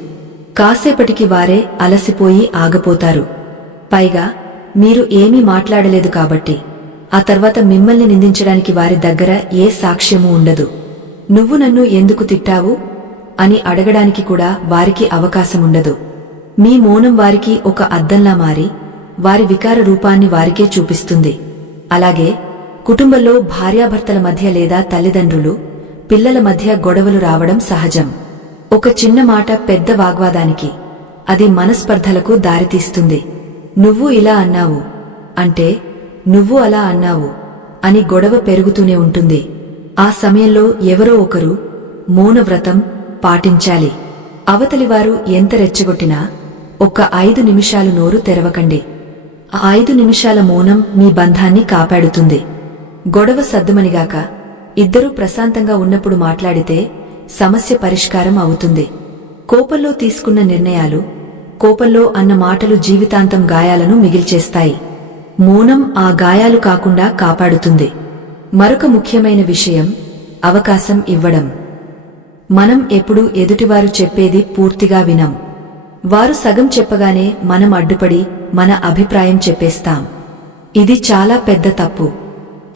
కాసేపటికి వారే అలసిపోయి ఆగపోతారు. పైగా మీరు ఏమీ మాట్లాడలేదు కాబట్టి ఆ తర్వాత మిమ్మల్ని నిందించడానికి వారి దగ్గర ఏ సాక్ష్యమూ ఉండదు. నువ్వు నన్ను ఎందుకు తిట్టావు అని అడగడానికి కూడా వారికి అవకాశముండదు. మీ మౌనం వారికి ఒక అద్దంలా మారి వారి వికార రూపాన్ని వారికే చూపిస్తుంది. అలాగే కుటుంబంలో భార్యాభర్తల మధ్య లేదా తల్లిదండ్రులు, పిల్లల మధ్య గొడవలు రావడం సహజం. ఒక చిన్న మాట పెద్ద వాగ్వాదానికి, అది మనస్పర్ధలకు దారితీస్తుంది. నువ్వు ఇలా అన్నావు అంటే నువ్వు అలా అన్నావు అని గొడవ పెరుగుతూనే ఉంటుంది. ఆ సమయంలో ఎవరో ఒకరు మౌనవ్రతం పాటించాలి. అవతలివారు ఎంత రెచ్చగొట్టినా ఒక్క 5 నిమిషాలు నోరు తెరవకండి. ఆ 5 నిమిషాల మౌనం మీ బంధాన్ని కాపాడుతుంది. గొడవ సద్దుమనిగాక ఇద్దరూ ప్రశాంతంగా ఉన్నప్పుడు మాట్లాడితే సమస్య పరిష్కారం అవుతుంది. కోపంలో తీసుకున్న నిర్ణయాలు, కోపంలో అన్న మాటలు జీవితాంతం గాయాలను మిగిల్చేస్తాయి. మౌనం ఆ గాయాలు కాకుండా కాపాడుతుంది. మరొక ముఖ్యమైన విషయం, అవకాశం ఇవ్వడం. మనం ఎప్పుడూ ఎదుటివారు చెప్పేది పూర్తిగా వినం. వారు సగం చెప్పగానే మనం అడ్డుపడి మన అభిప్రాయం చెప్పేస్తాం. ఇది చాలా పెద్ద తప్పు.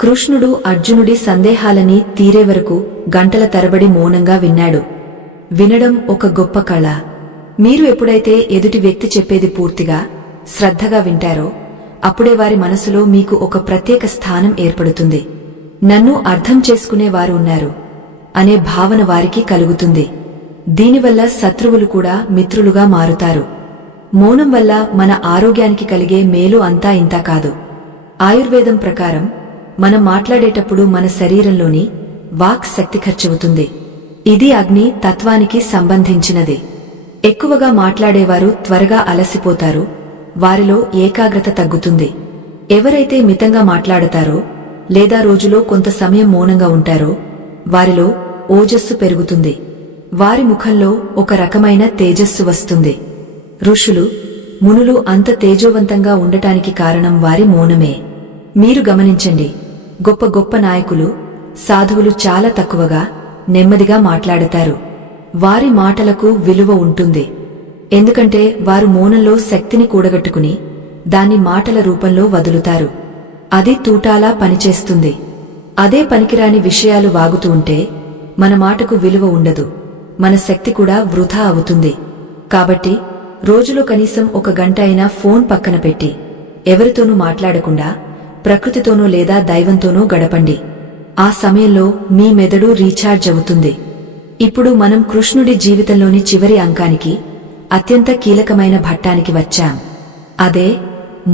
కృష్ణుడు అర్జునుడి సందేహాలని తీరే వరకు గంటల తరబడి మౌనంగా విన్నాడు. వినడం ఒక గొప్ప కళ. మీరు ఎప్పుడైతే ఎదుటి వ్యక్తి చెప్పేది పూర్తిగా, శ్రద్ధగా వింటారో అప్పుడే వారి మనసులో మీకు ఒక ప్రత్యేక స్థానం ఏర్పడుతుంది. నన్ను అర్థం చేసుకునేవారు ఉన్నారు అనే భావన వారికి కలుగుతుంది. దీనివల్ల శత్రువులు కూడా మిత్రులుగా మారుతారు. మౌనం వల్ల మన ఆరోగ్యానికి కలిగే మేలు అంతా ఇంతా కాదు. ఆయుర్వేదం ప్రకారం మనం మాట్లాడేటప్పుడు మన శరీరంలోని వాక్ శక్తి ఖర్చవుతుంది. ఇది అగ్ని తత్వానికి సంబంధించినది. ఎక్కువగా మాట్లాడేవారు త్వరగా అలసిపోతారు, వారిలో ఏకాగ్రత తగ్గుతుంది. ఎవరైతే మితంగా మాట్లాడతారో లేదా రోజులో కొంత సమయం మౌనంగా ఉంటారో వారిలో ఓజస్సు పెరుగుతుంది. వారి ముఖంలో ఒక రకమైన తేజస్సు వస్తుంది. ఋషులు, మునులు అంత తేజోవంతంగా ఉండటానికి కారణం వారి మౌనమే. మీరు గమనించండి, గొప్ప గొప్ప నాయకులు, సాధువులు చాలా తక్కువగా, నెమ్మదిగా మాట్లాడతారు. వారి మాటలకు విలువ ఉంటుంది. ఎందుకంటే వారు మౌనంలో శక్తిని కూడగట్టుకుని దాన్ని మాటల రూపంలో వదులుతారు. అది తూటాలా పనిచేస్తుంది. అదే పనికిరాని విషయాలు వాగుతూ ఉంటే మన మాటకు విలువ ఉండదు. మన శక్తి కూడా వృధా అవుతుంది. కాబట్టి రోజులో కనీసం 1 గంట అయినా ఫోన్ పక్కన పెట్టి ఎవరితోనూ మాట్లాడకుండా ప్రకృతితోనో లేదా దైవంతోనో గడపండి. ఆ సమయంలో మీ మెదడు రీఛార్జ్ అవుతుంది. ఇప్పుడు మనం కృష్ణుడి జీవితంలోని చివరి అంకానికి, అత్యంత కీలకమైన ఘట్టానికి వచ్చాం. అదే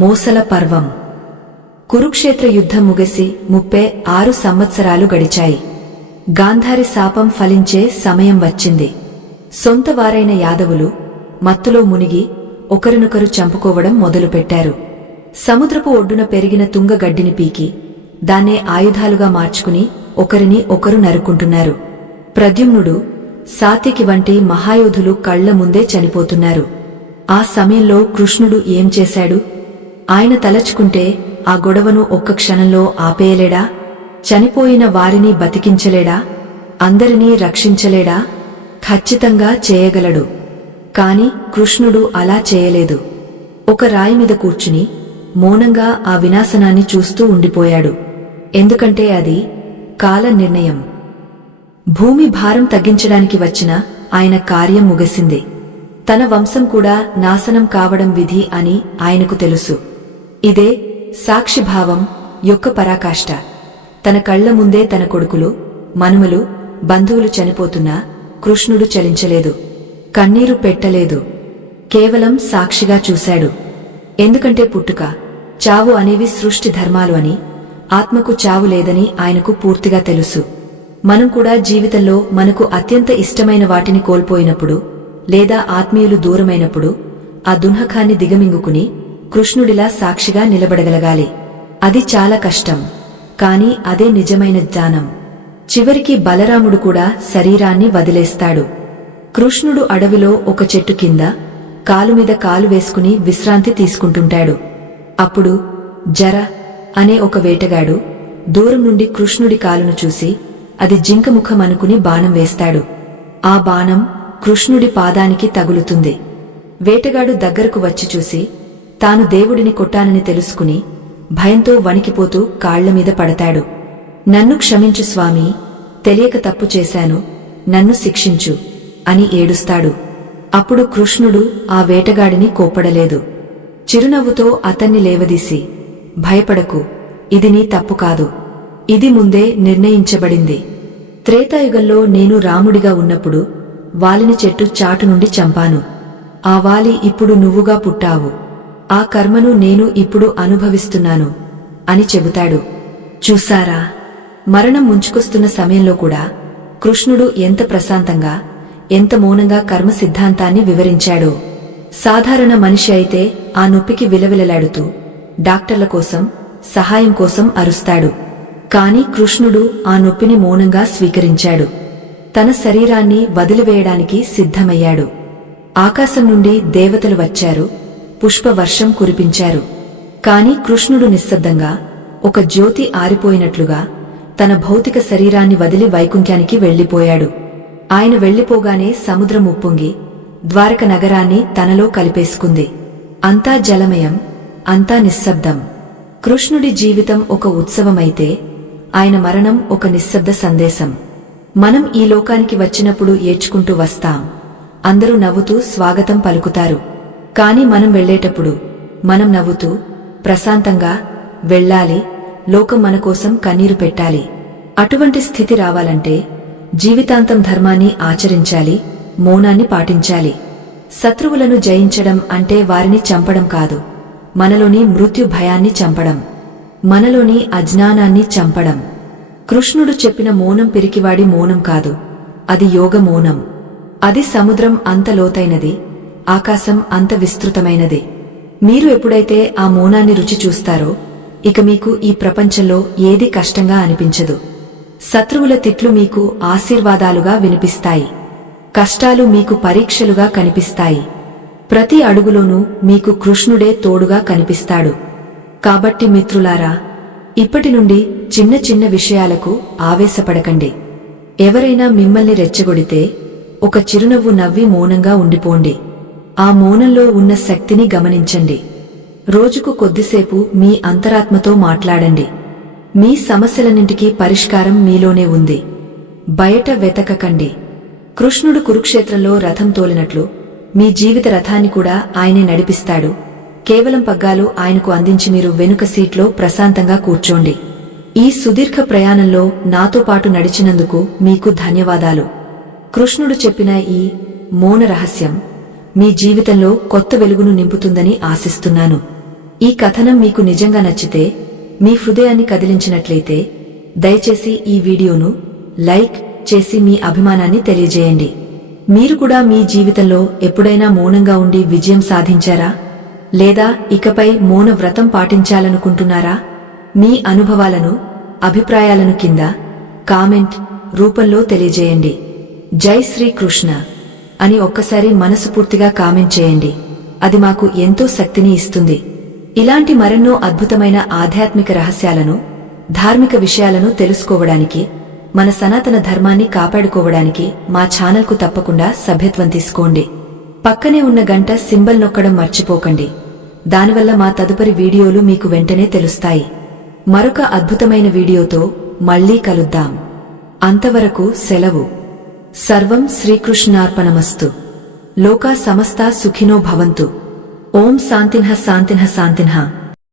మోసల పర్వం. కురుక్షేత్ర యుద్ధం ముగిసి 36 సంవత్సరాలు గడిచాయి. గాంధారి శాపం ఫలించే సమయం వచ్చింది. సొంత వారైన యాదవులు మత్తులో మునిగి ఒకరినొకరు చంపుకోవడం మొదలుపెట్టారు. సముద్రపు ఒడ్డున పెరిగిన తుంగగడ్డిని పీకి దాన్నే ఆయుధాలుగా మార్చుకుని ఒకరిని ఒకరు నరుకుంటున్నారు. ప్రద్యుమ్నుడు, సాత్యకి వంటి మహాయోధులు కళ్ల ముందే చనిపోతున్నారు. ఆ సమయంలో కృష్ణుడు ఏం చేశాడు? ఆయన తలచుకుంటే ఆ గొడవను ఒక్క క్షణంలో ఆపేయలేడా? చనిపోయిన వారిని బతికించలేడా? అందరినీ రక్షించలేడా? ఖచ్చితంగా చేయగలడు. కాని కృష్ణుడు అలా చేయలేదు. ఒక రాయి మీద కూర్చుని మౌనంగా ఆ వినాశనాన్ని చూస్తూ ఉండిపోయాడు. ఎందుకంటే అది కాల నిర్ణయం. భూమి భారం తగ్గించడానికి వచ్చిన ఆయన కార్యం ముగిసింది. తన వంశం కూడా నాశనం కావడం విధి అని ఆయనకు తెలుసు. ఇదే సాక్షిభావం యొక్క పరాకాష్ఠ. తన కళ్ల ముందే తన కొడుకులు, మనుమలు, బంధువులు చనిపోతున్నా కృష్ణుడు చలించలేదు, కన్నీరు పెట్టలేదు. కేవలం సాక్షిగా చూశాడు. ఎందుకంటే పుట్టుక, చావు అనేవి సృష్టి ధర్మాలు అని, ఆత్మకు చావు లేదని ఆయనకు పూర్తిగా తెలుసు. మనం కూడా జీవితంలో మనకు అత్యంత ఇష్టమైన వాటిని కోల్పోయినప్పుడు లేదా ఆత్మీయులు దూరమైనప్పుడు ఆ దుఃఖాన్ని దిగమింగుకుని కృష్ణుడిలా సాక్షిగా నిలబడగలగాలి. అది చాలా కష్టం, కాని అదే నిజమైన జ్ఞానం. చివరికి బలరాముడు కూడా శరీరాన్ని వదిలేస్తాడు. కృష్ణుడు అడవిలో ఒక చెట్టు కింద కాలుమీద కాలు వేసుకుని విశ్రాంతి తీసుకుంటుంటాడు. అప్పుడు జర అనే ఒక వేటగాడు దూరం నుండి కృష్ణుడి కాలును చూసి అది జింకముఖం అనుకుని బాణం వేస్తాడు. ఆ బాణం కృష్ణుడి పాదానికి తగులుతుంది. వేటగాడు దగ్గరకు వచ్చి చూసి తాను దేవుడిని కొట్టానని తెలుసుకుని భయంతో వణికిపోతూ కాళ్లమీద పడతాడు. నన్ను క్షమించు స్వామీ, తెలియక తప్పు చేశాను, నన్ను శిక్షించు అని ఏడుస్తాడు. అప్పుడు కృష్ణుడు ఆ వేటగాడిని కోప్పడలేదు. చిరునవ్వుతో అతన్ని లేవదీసి, భయపడకు, ఇది నీ తప్పు కాదు, ఇది ముందే నిర్ణయించబడింది. త్రేతాయుగంలో నేను రాముడిగా ఉన్నప్పుడు వాలిని చెట్టు చాటు నుండి చంపాను. ఆ వాలి ఇప్పుడు నువ్వుగా పుట్టావు. ఆ కర్మను నేను ఇప్పుడు అనుభవిస్తున్నాను అని చెబుతాడు. చూసారా, మరణం ముంచుకొస్తున్న సమయంలో కూడా కృష్ణుడు ఎంత ప్రశాంతంగా, ఎంత మౌనంగా కర్మ సిద్ధాంతాన్ని వివరించాడో. సాధారణ మనిషి అయితే ఆ నొప్పికి విలవిలలాడుతూ డాక్టర్ల కోసం, సహాయం కోసం అరుస్తాడు. కాని కృష్ణుడు ఆ నొప్పిని మౌనంగా స్వీకరించాడు. తన శరీరాన్ని వదిలివేయడానికి సిద్ధమయ్యాడు. ఆకాశం నుండి దేవతలు వచ్చారు, పుష్పవర్షం కురిపించారు. కాని కృష్ణుడు నిశ్శబ్దంగా, ఒక జ్యోతి ఆరిపోయినట్లుగా తన భౌతిక శరీరాన్ని వదిలి వైకుంఠానికి వెళ్లిపోయాడు. ఆయన వెళ్లిపోగానే సముద్రం ఉప్పొంగి ద్వారక నగరాన్ని తనలో కలిపేసుకుంది. అంతా జలమయం, అంతా నిశ్శబ్దం. కృష్ణుడి జీవితం ఒక ఉత్సవమైతే ఆయన మరణం ఒక నిశ్శబ్ద సందేశం. మనం ఈ లోకానికి వచ్చినప్పుడు ఏడ్చుకుంటూ వస్తాం, అందరూ నవ్వుతూ స్వాగతం పలుకుతారు. కాని మనం వెళ్లేటప్పుడు మనం నవ్వుతూ ప్రశాంతంగా వెళ్ళాలి. లోకం మన కోసం కన్నీరు పెట్టాలి. అటువంటి స్థితి రావాలంటే జీవితాంతం ధర్మాన్ని ఆచరించాలి, మౌనాన్ని పాటించాలి. శత్రువులను జయించడం అంటే వారిని చంపడం కాదు, మనలోని మృత్యు భయాన్ని చంపడం, మనలోని అజ్ఞానాన్ని చంపడం. కృష్ణుడు చెప్పిన మౌనం పిరికివాడి మౌనం కాదు, అది యోగ మౌనం. అది సముద్రం అంత లోతైనది, ఆకాశం అంత విస్తృతమైనది. మీరు ఎప్పుడైతే ఆ మౌనాన్ని రుచి చూస్తారో ఇక మీకు ఈ ప్రపంచంలో ఏది కష్టంగా అనిపించదు. శత్రువుల తిట్లు మీకు ఆశీర్వాదాలుగా వినిపిస్తాయి, కష్టాలు మీకు పరీక్షలుగా కనిపిస్తాయి. ప్రతి అడుగులోనూ మీకు కృష్ణుడే తోడుగా కనిపిస్తాడు. కాబట్టి మిత్రులారా, ఇప్పటి నుండి చిన్న చిన్న విషయాలకు ఆవేశపడకండి. ఎవరైనా మిమ్మల్ని రెచ్చగొడితే ఒక చిరునవ్వు నవ్వి మౌనంగా ఉండిపోండి. ఆ మౌనంలో ఉన్న శక్తిని గమనించండి. రోజుకు కొద్దిసేపు మీ అంతరాత్మతో మాట్లాడండి. మీ సమస్యలన్నింటికీ పరిష్కారం మీలోనే ఉంది, బయట వెతకకండి. కృష్ణుడు కురుక్షేత్రంలో రథం తోలినట్లు మీ జీవిత రథాన్ని కూడా ఆయనే నడిపిస్తాడు. కేవలం పగ్గాలు ఆయనకు అందించి మీరు వెనుక సీట్లో ప్రశాంతంగా కూర్చోండి. ఈ సుదీర్ఘ ప్రయాణంలో నాతో పాటు నడిచినందుకు మీకు ధన్యవాదాలు. కృష్ణుడు చెప్పిన ఈ మౌన రహస్యం మీ జీవితంలో కొత్త వెలుగును నింపుతుందని ఆశిస్తున్నాను. ఈ కథనం మీకు నిజంగా నచ్చితే, మీ హృదయాన్ని కదిలించినట్లయితే దయచేసి ఈ వీడియోను లైక్ చేసి మీ అభిమానాన్ని తెలియజేయండి. మీరు కూడా మీ జీవితంలో ఎప్పుడైనా మౌనంగా ఉండి విజయం సాధించారా? లేదా ఇకపై మౌన వ్రతం పాటించాలనుకుంటున్నారా? మీ అనుభవాలను, అభిప్రాయాలను కింద కామెంట్ రూపంలో తెలియజేయండి. జై శ్రీకృష్ణ అని ఒక్కసారి మనసుపూర్తిగా కామెంట్ చేయండి. అది మాకు ఎంతో శక్తిని ఇస్తుంది. ఇలాంటి మరెన్నో అద్భుతమైన ఆధ్యాత్మిక రహస్యాలను, ధార్మిక విషయాలను తెలుసుకోవడానికి, మన సనాతన ధర్మాన్ని కాపాడుకోవడానికి మా ఛానల్కు తప్పకుండా సభ్యత్వం తీసుకోండి. పక్కనే ఉన్న గంట సింబల్ నొక్కడం మర్చిపోకండి. దానివల్ల మా తదుపరి వీడియోలు మీకు వెంటనే తెలుస్తాయి. మరొక అద్భుతమైన వీడియోతో మళ్లీ కలుద్దాం. అంతవరకు సెలవు. సర్వం శ్రీకృష్ణార్పణమస్తు. లోకా సమస్తా సుఖినో భవంతు. ఓం శాంతిన్హ శాంతిన్హ శాంతిన్హ.